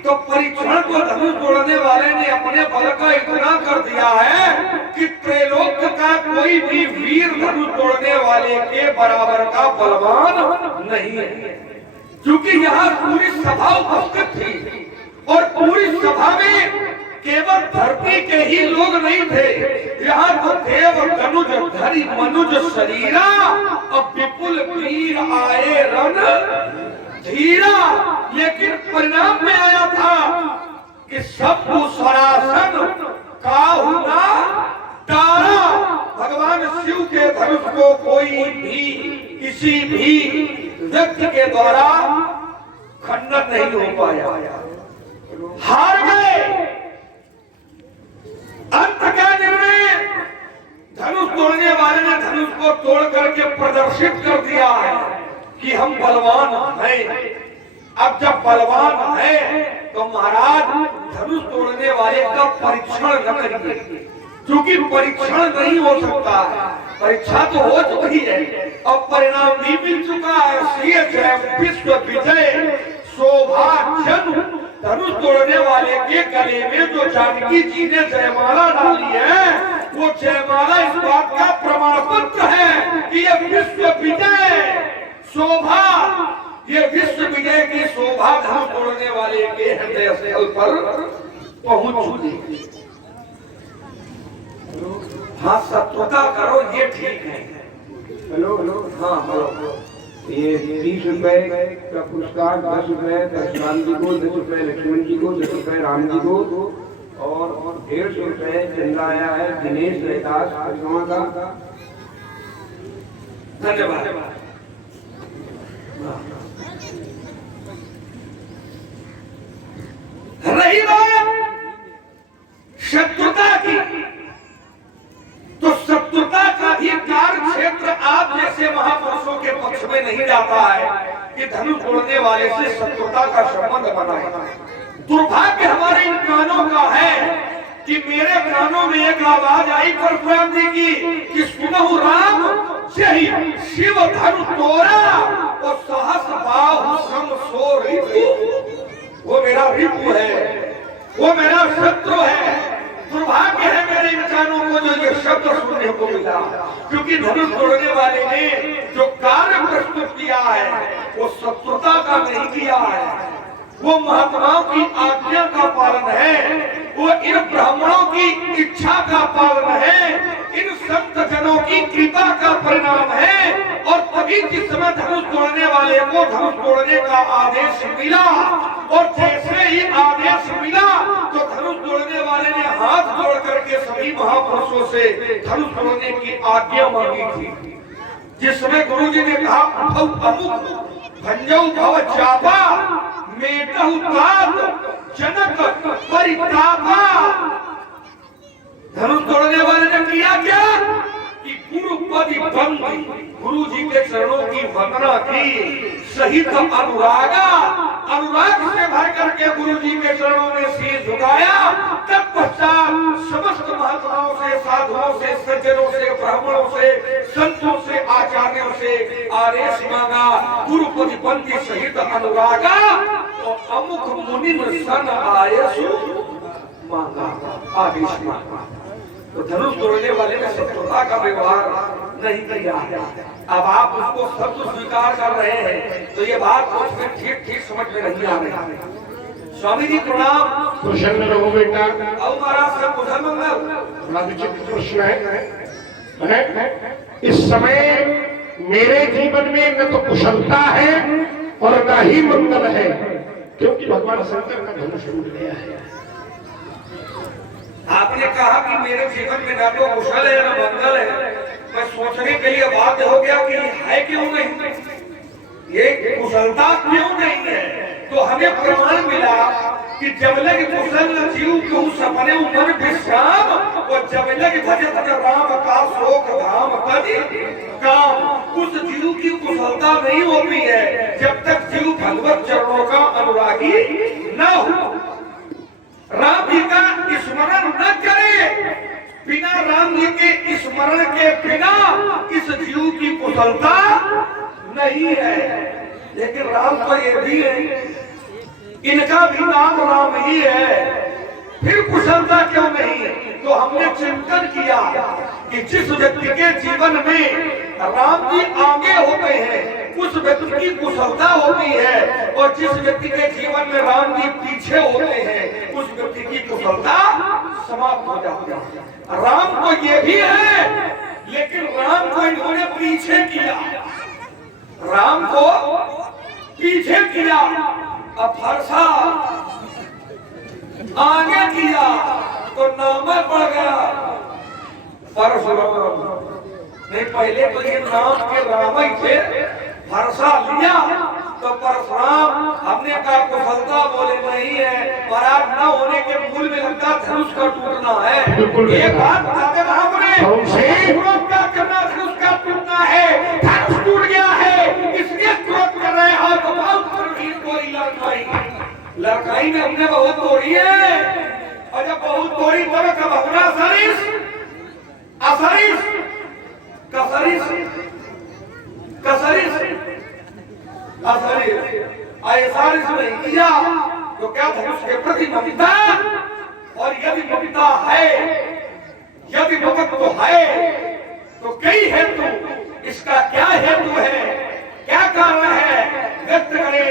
तो परीक्षण को धनुष तोड़ने वाले ने अपने बल का इतना कर दिया है कि त्रैलोक का कोई भी वीर धनुष तोड़ने वाले के बराबर का बलवान नहीं है। क्योंकि यहाँ पूरी सभा उपस्थित थी और पूरी सभा में केवल धरती के ही लोग नहीं थे, यहाँ तो देव धनुज धरि मनुज शरीरा और विपुल वीर आए रण धीरा। लेकिन परिणाम में आया था कि सब सरासन काहुना तारा। भगवान शिव के धनुष को कोई भी किसी भी व्यक्ति के द्वारा खंडन नहीं हो पाया, हार गए। अंत का निर्णय धनुष तोड़ने वाले ने धनुष को तोड़ करके प्रदर्शित कर दिया है कि हम बलवान हैं। अब जब बलवान है तो महाराज धनुष तोड़ने वाले का परीक्षण न करिए, क्योंकि परीक्षण नहीं हो सकता है। परीक्षा तो हो चुकी है और परिणाम भी मिल चुका है। जय विश्व विजय शोभा जन। धनुष तोड़ने वाले के गले में जो जानकी जी ने जयमाला डाली है, वो जयमाला इस बात का प्रमाण पत्र है कि ये विश्व विजय शोभा, ये विश्व विजय की शोभा धनुष तोड़ने वाले के हृदय स्थल पर पहुंच चुकी। हाँ, शत्रुता करो ये ठीक है। हेलो हेलो, हाँ हेलो। ये 30 रुपए का पुरस्कार 10 रुपए परशुराम जी को, 10 रुपए लक्ष्मण जी को, 10 रुपए राम जी को और 150 रुपए चंदा आया है दिनेश रहदास परिक्रमा का। धन्यवाद। रही बात शत्रुता की, तो शत्रुता का भी कार्य क्षेत्र आप जैसे महापुरुषों के पक्ष में नहीं जाता है कि धनुष तोड़ने वाले से शत्रुता का संबंध बनाए। दुर्भाग्य हमारे इन कानों का है कि मेरे कानों में एक आवाज आई परशुराम जी की कि सुनहु राम जय शिव धनुष तोड़ा और सहस बाहु सम सो रिपु। वो मेरा रिपु है, वो मेरा शत्रु है। दुर्भाग्य है मेरे इन कानों को जो ये शब्द सुनने को मिला, क्योंकि धनुष तोड़ने वाले ने जो कार्य प्रस्तुत किया है वो शत्रुता का नहीं किया है, वो महात्माओं की आज्ञा का पालन है, वो इन ब्राह्मणों की इच्छा का पालन है, इन संत जनों की कृपा का परिणाम है। और तभी जिस समय धनुष तोड़ने वाले को धनुष तोड़ने का आदेश मिला और जैसे ही आदेश मिला तो धनुष तोड़ने वाले ने हाथ जोड़ करके सभी महापुरुषों से धनुष तोड़ने की आज्ञा मांगी थी। जिस समय गुरु जी ने कहा अमुक भंजऊ भव चापा मेटहु तात जनक परितापा, धनुष तोड़ने वाले ने किया क्या कि गुरुपदि बंदी, गुरु जी के चरणों की वंदना की, सहित अनुरागा, अनुराग से भर करके गुरु जी के चरणों में शीश झुकाया। तत्पश्चात समस्त महात्माओं से, साधुओं से, सज्जनों से, ब्राह्मणों से, संतों से, आचार्यों से आदेश मांगा, गुरुपदि बंदी सहित अनुरागा और अमुक मुनि सन आयसु मांगा, आदेश मांगा। तो धनुष तोड़ने वाले ने शत्रुता का व्यवहार नहीं किया। अब आप उसको शब्द स्वीकार कर रहे हैं तो ये बात उसमें ठीक ठीक समझ में नहीं आ रही। स्वामी जी प्रणाम। प्रसन्न रहो बेटा। अब महाराज सब कुशल मंगल। बड़ा विचित्र प्रश्न है। इस समय मेरे जीवन में न तो कुशलता है और न ही मंगल है, क्योंकि भगवान शंकर का धनुष टूट गया है। आपने कहा कि मेरे जीवन में ना तो कुशल है ना मंगल है। मैं सोचने के लिए बाध्य हो गया कि है क्यों नहीं, ये कुशलता क्यों नहीं है। तो हमें प्रमाण मिला कि जब लग कुशल जीव क्यों सपने उमर विश्राम, और जब लग भजत राम का शोक धाम कदी काम। उस जीव की कुशलता नहीं होती है जब तक जीव भगवत चरणों का अनुरागी न हो, राम जी का स्मरण न करे। बिना राम जी के स्मरण के बिना इस जीव की कुशलता नहीं है। लेकिन राम तो ये भी है, इनका भी नाम राम ही है, फिर कुशलता क्यों नहीं। तो हमने चिंतन किया कि जिस व्यक्ति के जीवन में राम जी आगे होते हैं उस व्यक्ति की कुशलता होती है, और जिस व्यक्ति के जीवन में राम जी पीछे होते हैं उस व्यक्ति की कुशलता समाप्त हो जाती है। राम को ये भी है, लेकिन राम को इन्होंने पीछे किया, राम को पीछे किया, अब फरसा आगे किया तो नाम पड़ गया परशुराम। नहीं, पहले तो ये नाम के राम ही थे, फरसा लिया तो परशुराम। हमने कहा कुशलता बोले नहीं है, पराग न होने के मूल में लगता धनुष का टूटना है। एक बात बताते क्या करना, धनुष का टूटना है, धनुष टूट गया है, इसलिए क्रोध कर रहे हैं। तो कोई लड़काई में हमने बहुत तोड़ी है, और जब बहुत तोड़ी तब कब अपना असरिस असरिस कसरिस कसरिस असरिस ऐसारिस नहीं किया तो क्या धनुष के प्रति ममता, और यदि ममता है, यदि ममत्व है तो कई हेतु, इसका क्या हेतु है, क्या कारण है, व्यक्त करे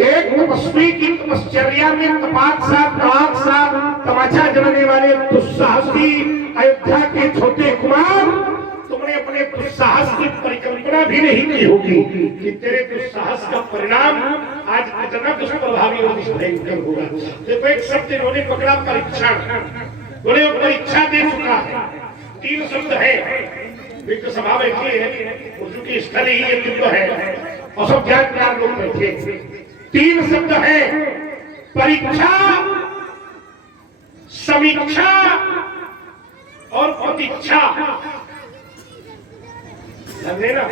एक तपस्वी की तपश्चर्या में तपाक साथ तमाचा जलाने वाले दुस्साहसी अयोध्या के छोटे कुमार, तुमने अपने दुस्साहस की परिकल्पना भी नहीं की होगी कि तेरे दुस्साहस का परिणाम आज इतना दुष्प्रभावी और भयंकर होगा। देखो एक शब्द इन्होंने पकड़ा, परीक्षा। उन्हें परीक्षा दे चुका है। 3 शब्द है, वित्त सभा बैठी है, उनकी स्थल ही ये युद्ध है और सब ज्ञान लोग बैठे। 3 शब्द है, परीक्षा, समीक्षा और प्रतीक्षा। समझे ना?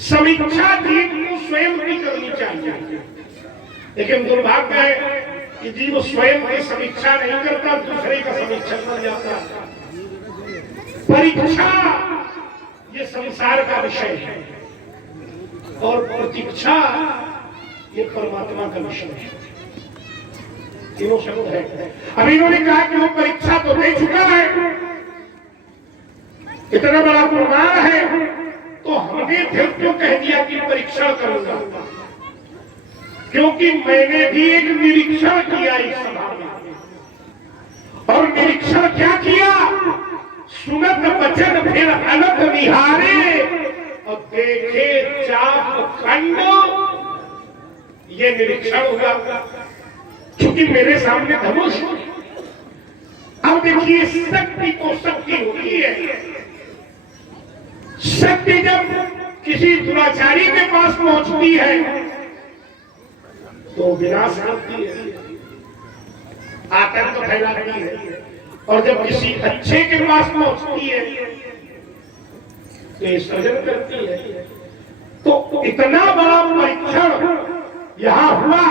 समीक्षा जीव को स्वयं की करनी चाहिए, लेकिन दुर्भाग्य है कि जीव स्वयं की समीक्षा नहीं करता, दूसरे का समीक्षा कर जाता है। परीक्षा ये संसार का विषय है और प्रतीक्षा ये परमात्मा का विषय है। तीनों शब्द है। अब इन्होंने कहा कि वो परीक्षा तो दे चुका है, इतना बड़ा प्रमाण है, तो हमने फिर क्यों कह दिया कि परीक्षण करूंगा, क्योंकि मैंने भी एक निरीक्षण किया इस सभा में। और निरीक्षण क्या किया? सुनत बचन फिर अलग निहारे और देखे चाप खंड, ये निरीक्षण हुआ। क्योंकि मेरे सामने धनुष, अब देखिए शक्ति तो शक्ति होती है। शक्ति जब किसी दुराचारी के पास पहुंचती है तो विनाश करती है, आतंक फैलाती है, और जब किसी अच्छे के पास पहुंचती है तो सृजन करती है। तो इतना बड़ा परीक्षण यहां हुआ,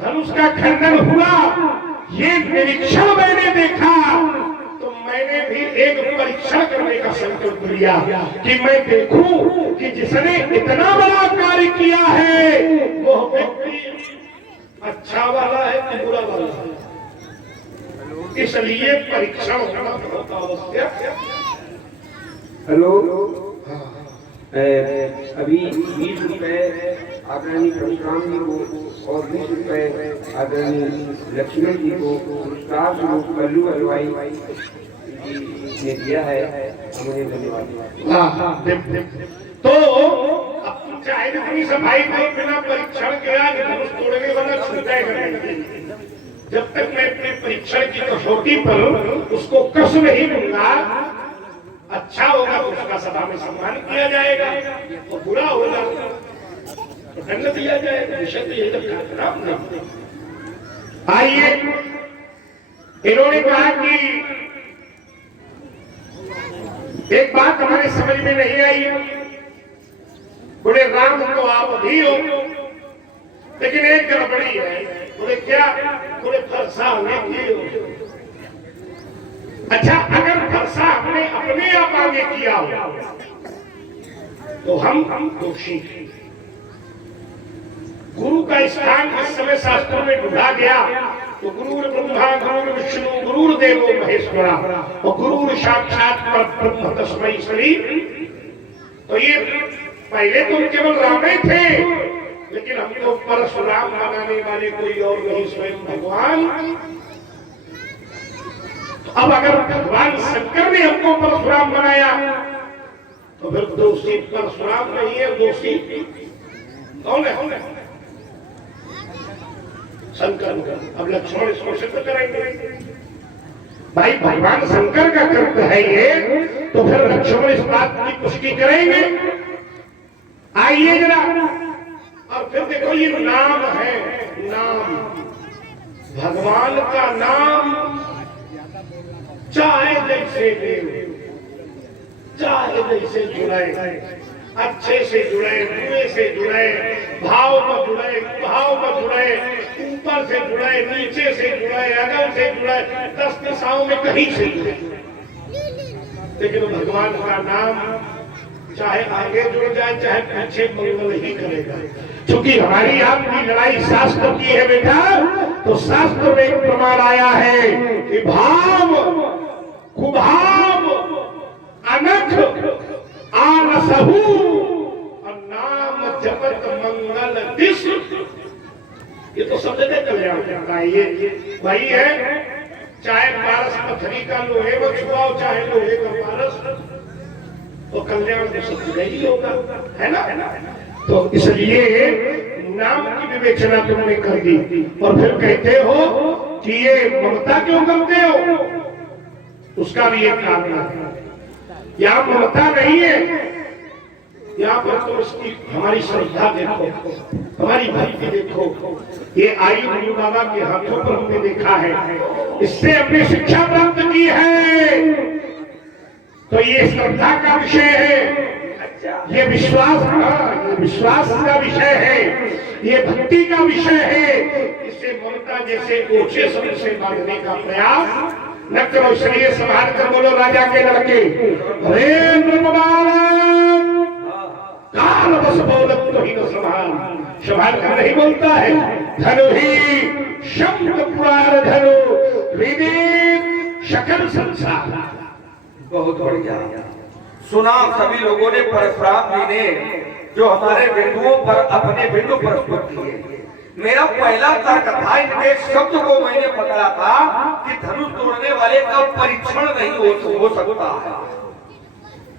धनुष का खंडन हुआ, ये निरीक्षण मैंने देखा, तो मैंने भी एक परीक्षण करने का संकल्प लिया कि मैं देखूं कि जिसने इतना बड़ा कार्य किया है वो व्यक्ति अच्छा वाला है कि बुरा वाला है। इसलिए परीक्षण होना बहुत आवश्यक है। हेलो, अभी 20 रुपए आदरणीय परशुराम जी को और 20 रुपए आदरणीय लक्ष्मण जी को पुरस्कार स्वरूप कल्लू हलवाई जी ने दिया है। उन्हें धन्यवाद। तो अब तुम चाहे अपनी सफाई को बिना परीक्षण के आज धनुष तोड़ने वाला छूटा है। जब तक मैं अपने परीक्षण की कसौटी पर उसको कस नहीं दूंगा, अच्छा होगा तो उसका सभा में सम्मान किया जाएगा, और बुरा होगा तो दंड दिया जाएगा। विषय तो यही रखा राम ने। आइए, इन्होंने कहा कि एक बात हमारे समझ में नहीं आई, बोले राम तो आप भी हो, लेकिन एक गड़बड़ी है। बोले क्या? बोले फरसा हमने की हो। अच्छा, अगर फरसा हमने अपने आप आगे किया हो तो हम दोषी हैं। गुरु का स्थान इस समय शास्त्रों में ढूंढा गया तो गुरुर ब्रह्मा गुरुर विष्णु गुरुर देवो महेश्वरा और गुरुर साक्षात परब्रह्म तस्मै श्री। तो ये पहले तो केवल राम ही थे, लेकिन हमको परशुराम बनाने वाले कोई और नहीं, स्वयं भगवान। तो अब अगर भगवान शंकर ने हमको परशुराम बनाया तो फिर दोषी परशुराम नहीं है, दोषी कौन है? शंकर। अब लक्ष्मण इसको सिद्ध करेंगे। भाई भगवान शंकर का कृत्य है ये, तो फिर लक्ष्मण इस बात की पुष्टि करेंगे। आइए जरा, और फिर देखो ये नाम है, नाम भगवान का नाम चाहे जैसे चाहे जैसे जुड़े, अच्छे से जुड़े, बुरे से जुड़े, भाव में जुड़े, भाव में जुड़े, ऊपर से जुड़े, नीचे से जुड़े, अगल से जुड़े, 10 दिशाओं में कहीं से जुड़े, लेकिन भगवान का नाम चाहे आगे जुड़ जाए चाहे पीछे मंगल ही करेगा। क्योंकि हमारी आपकी लड़ाई शास्त्र की है बेटा, तो शास्त्र में एक प्रमाण आया है कि भाव कुभाव अनख आनसहु और नाम जपत मंगल दिश। ये तो सब जगह कल्याण करता है। ये वही है, चाहे पारस पत्थरी का लोहे में छुआओ चाहे लोहे का पारस, तो कल्याण तो सब जगह ही होगा, है ना? तो इसलिए नाम की विवेचना तुमने कर दी और फिर कहते हो कि ये ममता क्यों करते हो? उसका भी एक कारण है। यहाँ ममता नहीं है, यहाँ पर तो उसकी हमारी श्रद्धा देखो, हमारी भक्ति देखो। ये आई गुरु बाबा के हाथों पर हमने देखा है, इससे हमने शिक्षा प्राप्त की है। तो ये श्रद्धा का विषय है, ये विश्वास ये विश्वास का विषय है, ये भक्ति का विषय है। इसे ममता जैसे ऊंचे शब्द से बांधने का प्रयास न करो। इसलिए संभाल कर बोलो राजा के लड़के, हरेंद्र काल बस बोलत तो ही न संभाल कर नहीं बोलता है। धनु ही शब्द पुरार धनु हृदय शकल संसार। बहुत बढ़िया सुना सभी लोगों ने। परशुराम जी ने जो हमारे बिंदुओं पर अपने बिंदु प्रस्तुत किए। मेरा पहला तर्क था, इनके शब्द को मैंने पकड़ा था कि धनुष तोड़ने वाले का परीक्षण नहीं हो सकता है।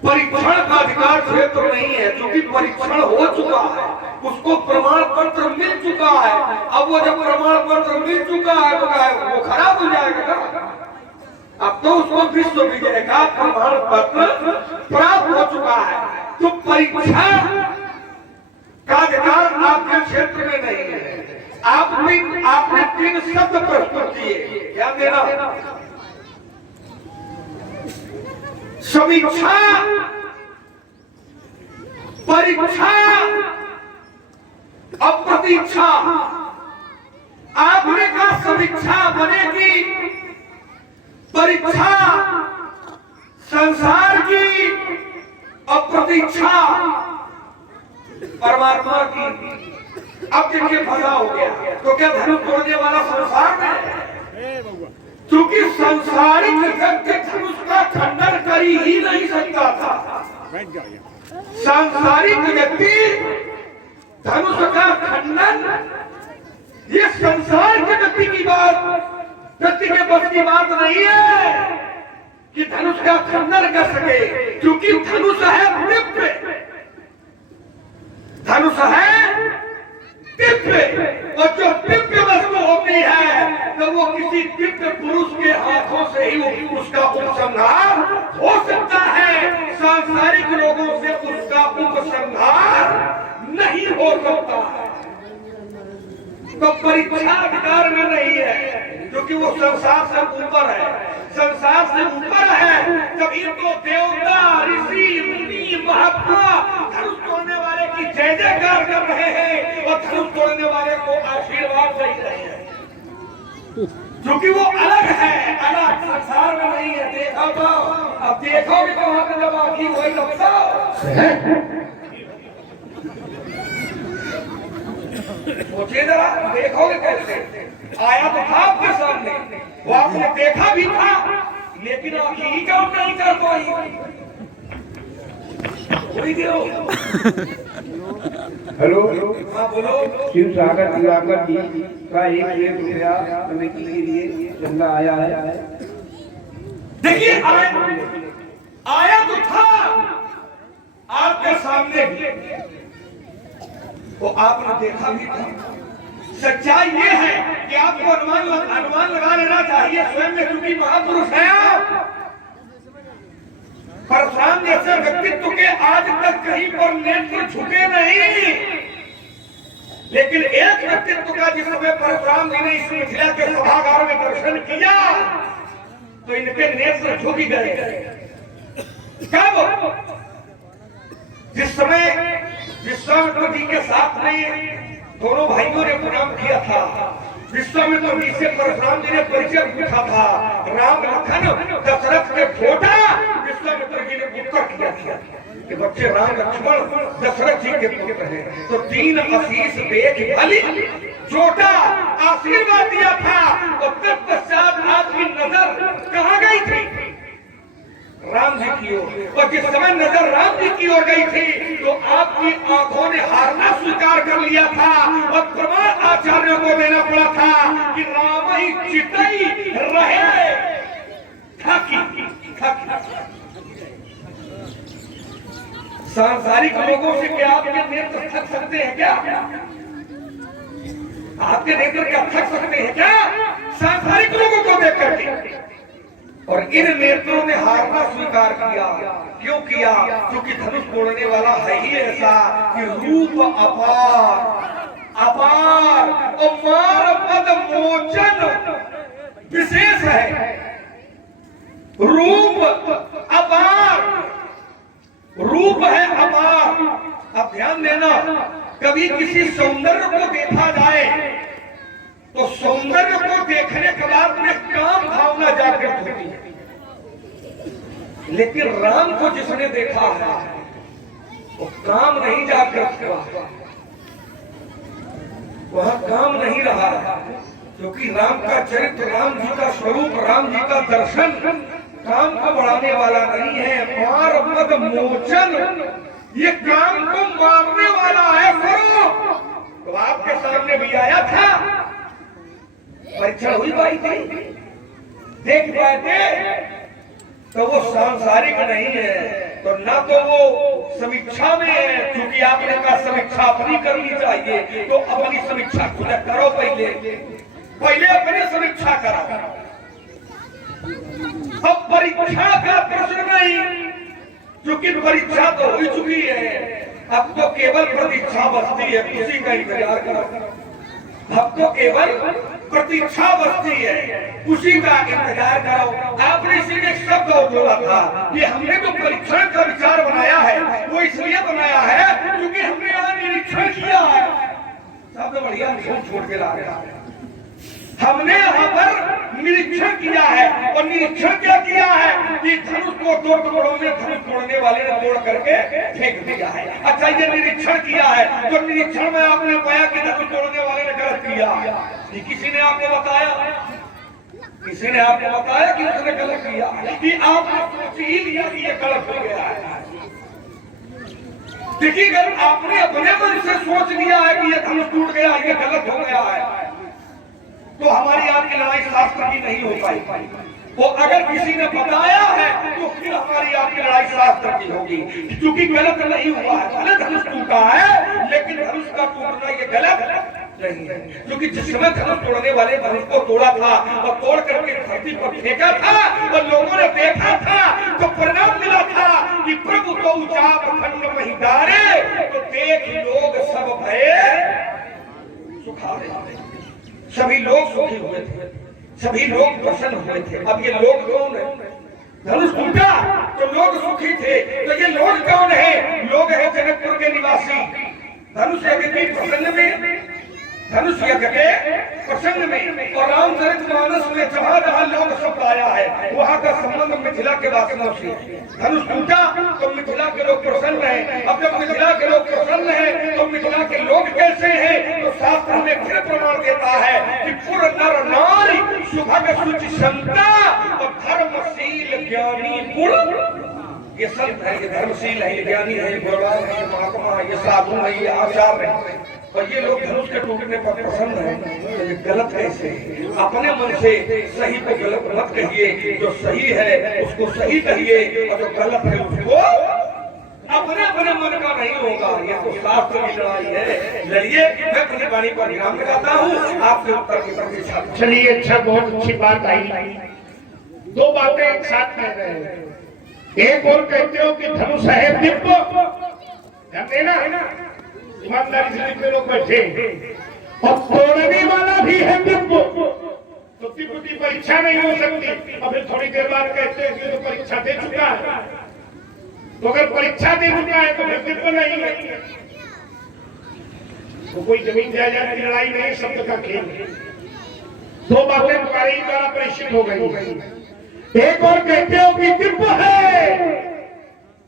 परीक्षण का अधिकार क्षेत्र नहीं है, क्योंकि परीक्षण हो चुका है, उसको प्रमाण पत्र मिल चुका है। अब वो जब प्रमाण पत्र मिल चुका है तो वो खराब हो जाएगा ना। अब तो उसको विश्व विजय का प्रमाण पत्र प्राप्त हो चुका है। तो परीक्षा का अधिकार आपके क्षेत्र में नहीं है। आपने 3 शब्द प्रस्तुत किए, क्या देना? समीक्षा, परीक्षा, अप्रतीक्षा। आपने कहा समीक्षा बनेगी, परीक्षा संसार की, अप्रतीक्षा परमात्मा की। अब देखिए फंसा हो गया, तो क्या धनुष तोड़ने वाला संसार में? क्योंकि संसारिक व्यक्ति धनुष का खंडन कर ही नहीं सकता था। सांसारिक व्यक्ति धनुष का खंडन, ये संसार के व्यक्ति की बात, व्यक्ति के बस की बात नहीं है कि धनुष का खंडन कर सके। क्योंकि धनुष है दिव्य, धनुष है दिव्य, और जो दिव्य वस्तु होती है तो वो सांसारिक लोगों से उसका उपसंहार नहीं हो सकता है। तो परीक्षा अधिकार में नहीं है, क्योंकि वो संसार से ऊपर है। संसार से ऊपर है जब इनको देवता, ऋषि, मुनि, महात्मा धनुष तोड़ने वाले की जय जयकार कर रहे हैं और धनुष तोड़ने वाले को आशीर्वाद दे रहे हैं, क्योंकि वो अलग है, अलग संसार में नहीं है। देखो तो अब देखोगे तो वहां पे जब आखिर वही लगता सोचिए जरा, देखोगे कैसे? आया तो था आपके सामने, वो आपने देखा भी था, लेकिन आखिर ही काम नहीं कर पाई। हेलो, हाँ बोलो। शिव सागर दिवाकर जी का 1,000 रुपया कमेटी के लिए चंदा आया है। देखिए आया तो था आपके सामने भी, तो आपने देखा भी था। सच्चाई ये है कि आपको अनुमान लगा लेना चाहिए स्वयं में, क्योंकि महापुरुष है आप। परशुराम जैसे व्यक्तित्व के आज तक कहीं पर नेत्र झुके नहीं, लेकिन एक व्यक्तित्व का जिस समय परशुराम जी ने इस मिथिला के सभागार में दर्शन किया तो इनके नेत्र झुक गए। कब? जिस समय विश्वामित्र जी के साथ में दोनों भाइयों ने प्रणाम किया था, विश्वामित्र जी से परशुराम जी ने परिचय पूछा था, राम लखन दशरथ के छोटा, विश्वामित्र जी ने उत्तर किया था कि बच्चे राम लक्ष्मण दशरथ जी के पुत्र हैं। तो 3 आशीष देख भली छोटा आशीर्वाद दिया था। तो तत्पश्चात आपकी नजर कहाँ गई थी? राम जी की ओर। और जिस समय नजर राम जी की ओर गई थी तो आपकी आंखों ने हारना स्वीकार कर लिया था और प्रमाण आचार्यों को देना पड़ा था कि राम ही चितई रहे। सांसारिक लोगों से क्या आपके नेत्र थक सकते हैं क्या? आपके नेत्र क्या थक सकते हैं क्या सांसारिक लोगों को देख करके? और इन नेत्रों ने हारना स्वीकार किया। क्यों किया? क्योंकि धनुष तोड़ने वाला है ही ऐसा कि रूप अपार अपार और मार पद मोचन विशेष है। रूप अपार, रूप है अपार। अब ध्यान देना, कभी किसी सौंदर्य को देखा जाए तो सौंदर्य को देखने के बाद में काम भावना जागृत होती है, लेकिन राम को जिसने देखा है वो काम नहीं जागृत हुआ, वह काम नहीं रहा, क्योंकि राम का चरित्र, राम जी का स्वरूप, राम जी का दर्शन काम को बढ़ाने वाला नहीं है। मार पद मोचन, ये काम को मारने वाला है स्वरूप। तो आपके सामने भी आया था, परीक्षा हुई पाई थी, देख पाए थे, तो वो सांसारिक नहीं है। तो ना तो वो समीक्षा में है, क्योंकि आपने कहा समीक्षा अपनी करनी चाहिए, तो अपनी समीक्षा खुद करो। पहले अपनी समीक्षा करो। अब परीक्षा का प्रश्न नहीं, क्योंकि परीक्षा तो हो चुकी है। अब तो केवल प्रतीक्षा बचती है, उसी का इंतजार करो। अब तो केवल प्रतीक्षा बचती है, उसी का इंतजार करो। आपने सीधे शब्द और जोड़ा था कि हमने तो परीक्षण का विचार बनाया है, वो इसलिए बनाया है क्योंकि हमने यहाँ निरीक्षण किया है। शब्द बढ़िया छोड़ के ला रहा है। हमने यहाँ पर निरीक्षण किया है, और निरीक्षण क्या किया है कि धनुष को 2 टुकड़ों में धनुष तोड़ने वाले ने तोड़ करके फेंक दिया है। अच्छा, ये निरीक्षण किया है, तो निरीक्षण में आपने पाया कि धनुष तोड़ने वाले ने गलत किया। कि किसी ने आपको बताया, किसी ने आपको बताया कि उसने गलत किया, कि आपने सोच ही लिया कि ये गलत हो गया है। देखिए, अगर आपने अपने मन से सोच लिया है कि ये धनुष टूट गया, ये गलत हो गया है, तो हमारी आपकी लड़ाई शास्त्र की नहीं हो पाई। तो अगर किसी ने बताया है तो फिर हमारी आपकी लड़ाई शास्त्र की होगी, क्योंकि गलत नहीं हुआ है। भले धनुष टूटा है, लेकिन धनुष का टूटना ये गलत नहीं है, क्योंकि जिस समय धनुष तोड़ने वाले धनुष को तोड़ा था और तोड़ करके धरती पर फेंका था और लोगों ने देखा था तो परिणाम मिला था कि प्रभु को उचाप खंड वही डारे तो देख लोग सब भय सुखावे। सभी लोग सुखी हुए थे, सभी लोग प्रसन्न हुए थे। अब ये लोग कौन है? धनुष टूटा तो लोग सुखी थे, तो ये लोग कौन है? लोग है जनकपुर के निवासी। धनुष यज्ञ के प्रसंग में, धनुष यज्ञ के प्रसंग में और रामचरितमानस में जहां जहां लोग शब्द आया है वहां का संबंध मिथिला के वासियों से। धनुष टूटा तो मिथिला के लोग प्रसन्न हैं। अब जब मिथिला के लोग प्रसन्न हैं तो मिथिला के लोग कैसे हैं? तो शास्त्र में फिर प्रमाण देता है कि पुर नर नारी सुभग शुचि संता और धर्मशील ज्ञानी गुण। ये संत है, ये धर्मशील है, ये ज्ञानी है, ये गुणवान है, ये महात्मा है, ये साधु है, ये आचार्य है। और ये लोग धनुष के टूटने पर प्रसन्न है। तो ये गलत कैसे? अपने मन से सही को गलत मत कहिए, जो सही है उसको सही कहिए और जो गलत है उसको अपने अपने मन का नहीं होगा। ये तो शास्त्र की लड़ाई है, लड़िए। मैं अपनी वाणी पर विराम लगाता हूँ, आपसे उत्तर की प्रतीक्षा। चलिए, अच्छा, बहुत अच्छी बात आई। दो बातें एक साथ कह रहे हैं। एक और कहते हो कि धनुष है दिव्य, जानते ना, ईमानदारी से जितने लोग बैठे, और तोड़ने वाला भी है दिव्य, तो दिव्य की परीक्षा नहीं हो सकती। और फिर थोड़ी देर बाद कहते हैं कि तो परीक्षा दे चुका है, तो अगर परीक्षा दे चुका है तो फिर दिव्य नहीं है। तो कोई जमीन जायदाद की लड़ाई नहीं, शब्द का खेल। दो बातें तुम्हारी द्वारा परिचित हो गई। एक और कहते हो कि दिव्य है,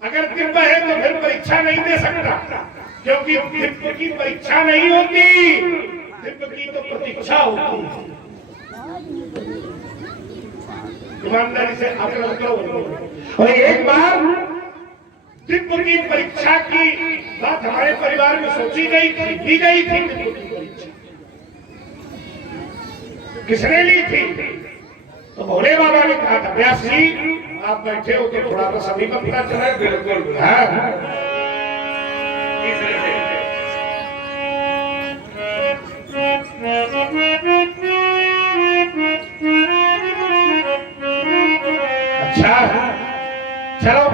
अगर दिव्य है तो फिर परीक्षा नहीं दे सकता, क्योंकि दिव्य की परीक्षा नहीं होती, दिव्य की तो प्रतीक्षा होती है। ईमानदारी से आकलन करो। और एक बार दिव्य की परीक्षा की बात हमारे परिवार में सोची गई थी, दी गई थी। दिव्य की परीक्षा किसने ली थी? तो भोले बाबा ने कहा था, व्यास जी आप बैठे हो तो थोड़ा सा सभी को पता चला। बिल्कुल। अच्छा, चलो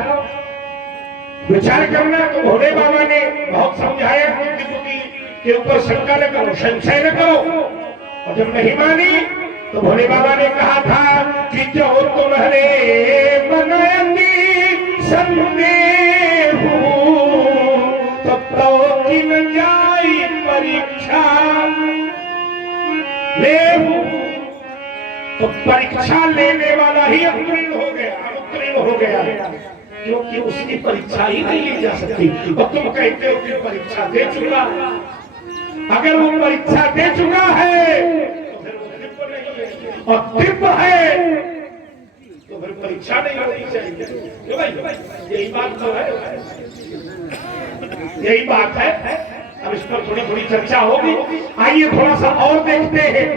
विचार करना। तो भोले बाबा ने बहुत समझाया कि दिव्य के ऊपर शंका न करो, संशय न करो। और जब नहीं मानी तो भोले बाबा ने कहा था कि जो तुम्हारे मनयती संदेह तो किन जाई परीक्षा ले। तो परीक्षा लेने वाला ही अनुत्तीर्ण हो गया, अनुत्तीर्ण हो गया, क्योंकि उसकी परीक्षा ही नहीं ली जा सकती। और तुम कहते हो कि परीक्षा दे चुका। अगर वो परीक्षा दे चुका है और दिव्य है तो फिर परीक्षा नहीं होनी चाहिए। भाई यही बात तो है, यही बात है। अब इस पर थोड़ी थोड़ी चर्चा होगी। आइए थोड़ा सा और देखते हैं।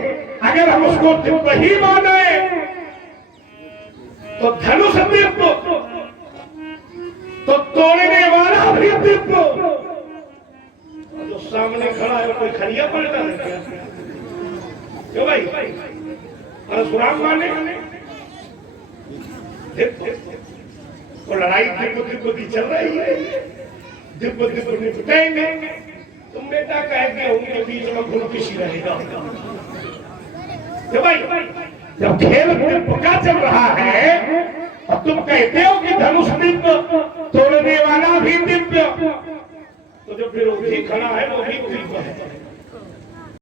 अगर हम उसको दिव्य ही माने तो धनुष दिव्य, तो तोड़ने वाला भी दिव्य। जो सामने खड़ा है कोई खड़िया पड़ता है क्या? क्यों भाई? परशुराम माने तो लड़ाई दिव्य की चल रही है, दिव्य निपटेंगे। तुम बेटा कहेंगे उनके बीच में गुरु किसी रहेगा। भाई जब खेल दिव्य का चल रहा है और तुम कहते हो कि धनुष दिव्य, तोड़ने वाला भी दिव्य, तो जो विरोधी खड़ा है वो भी दिव्य है।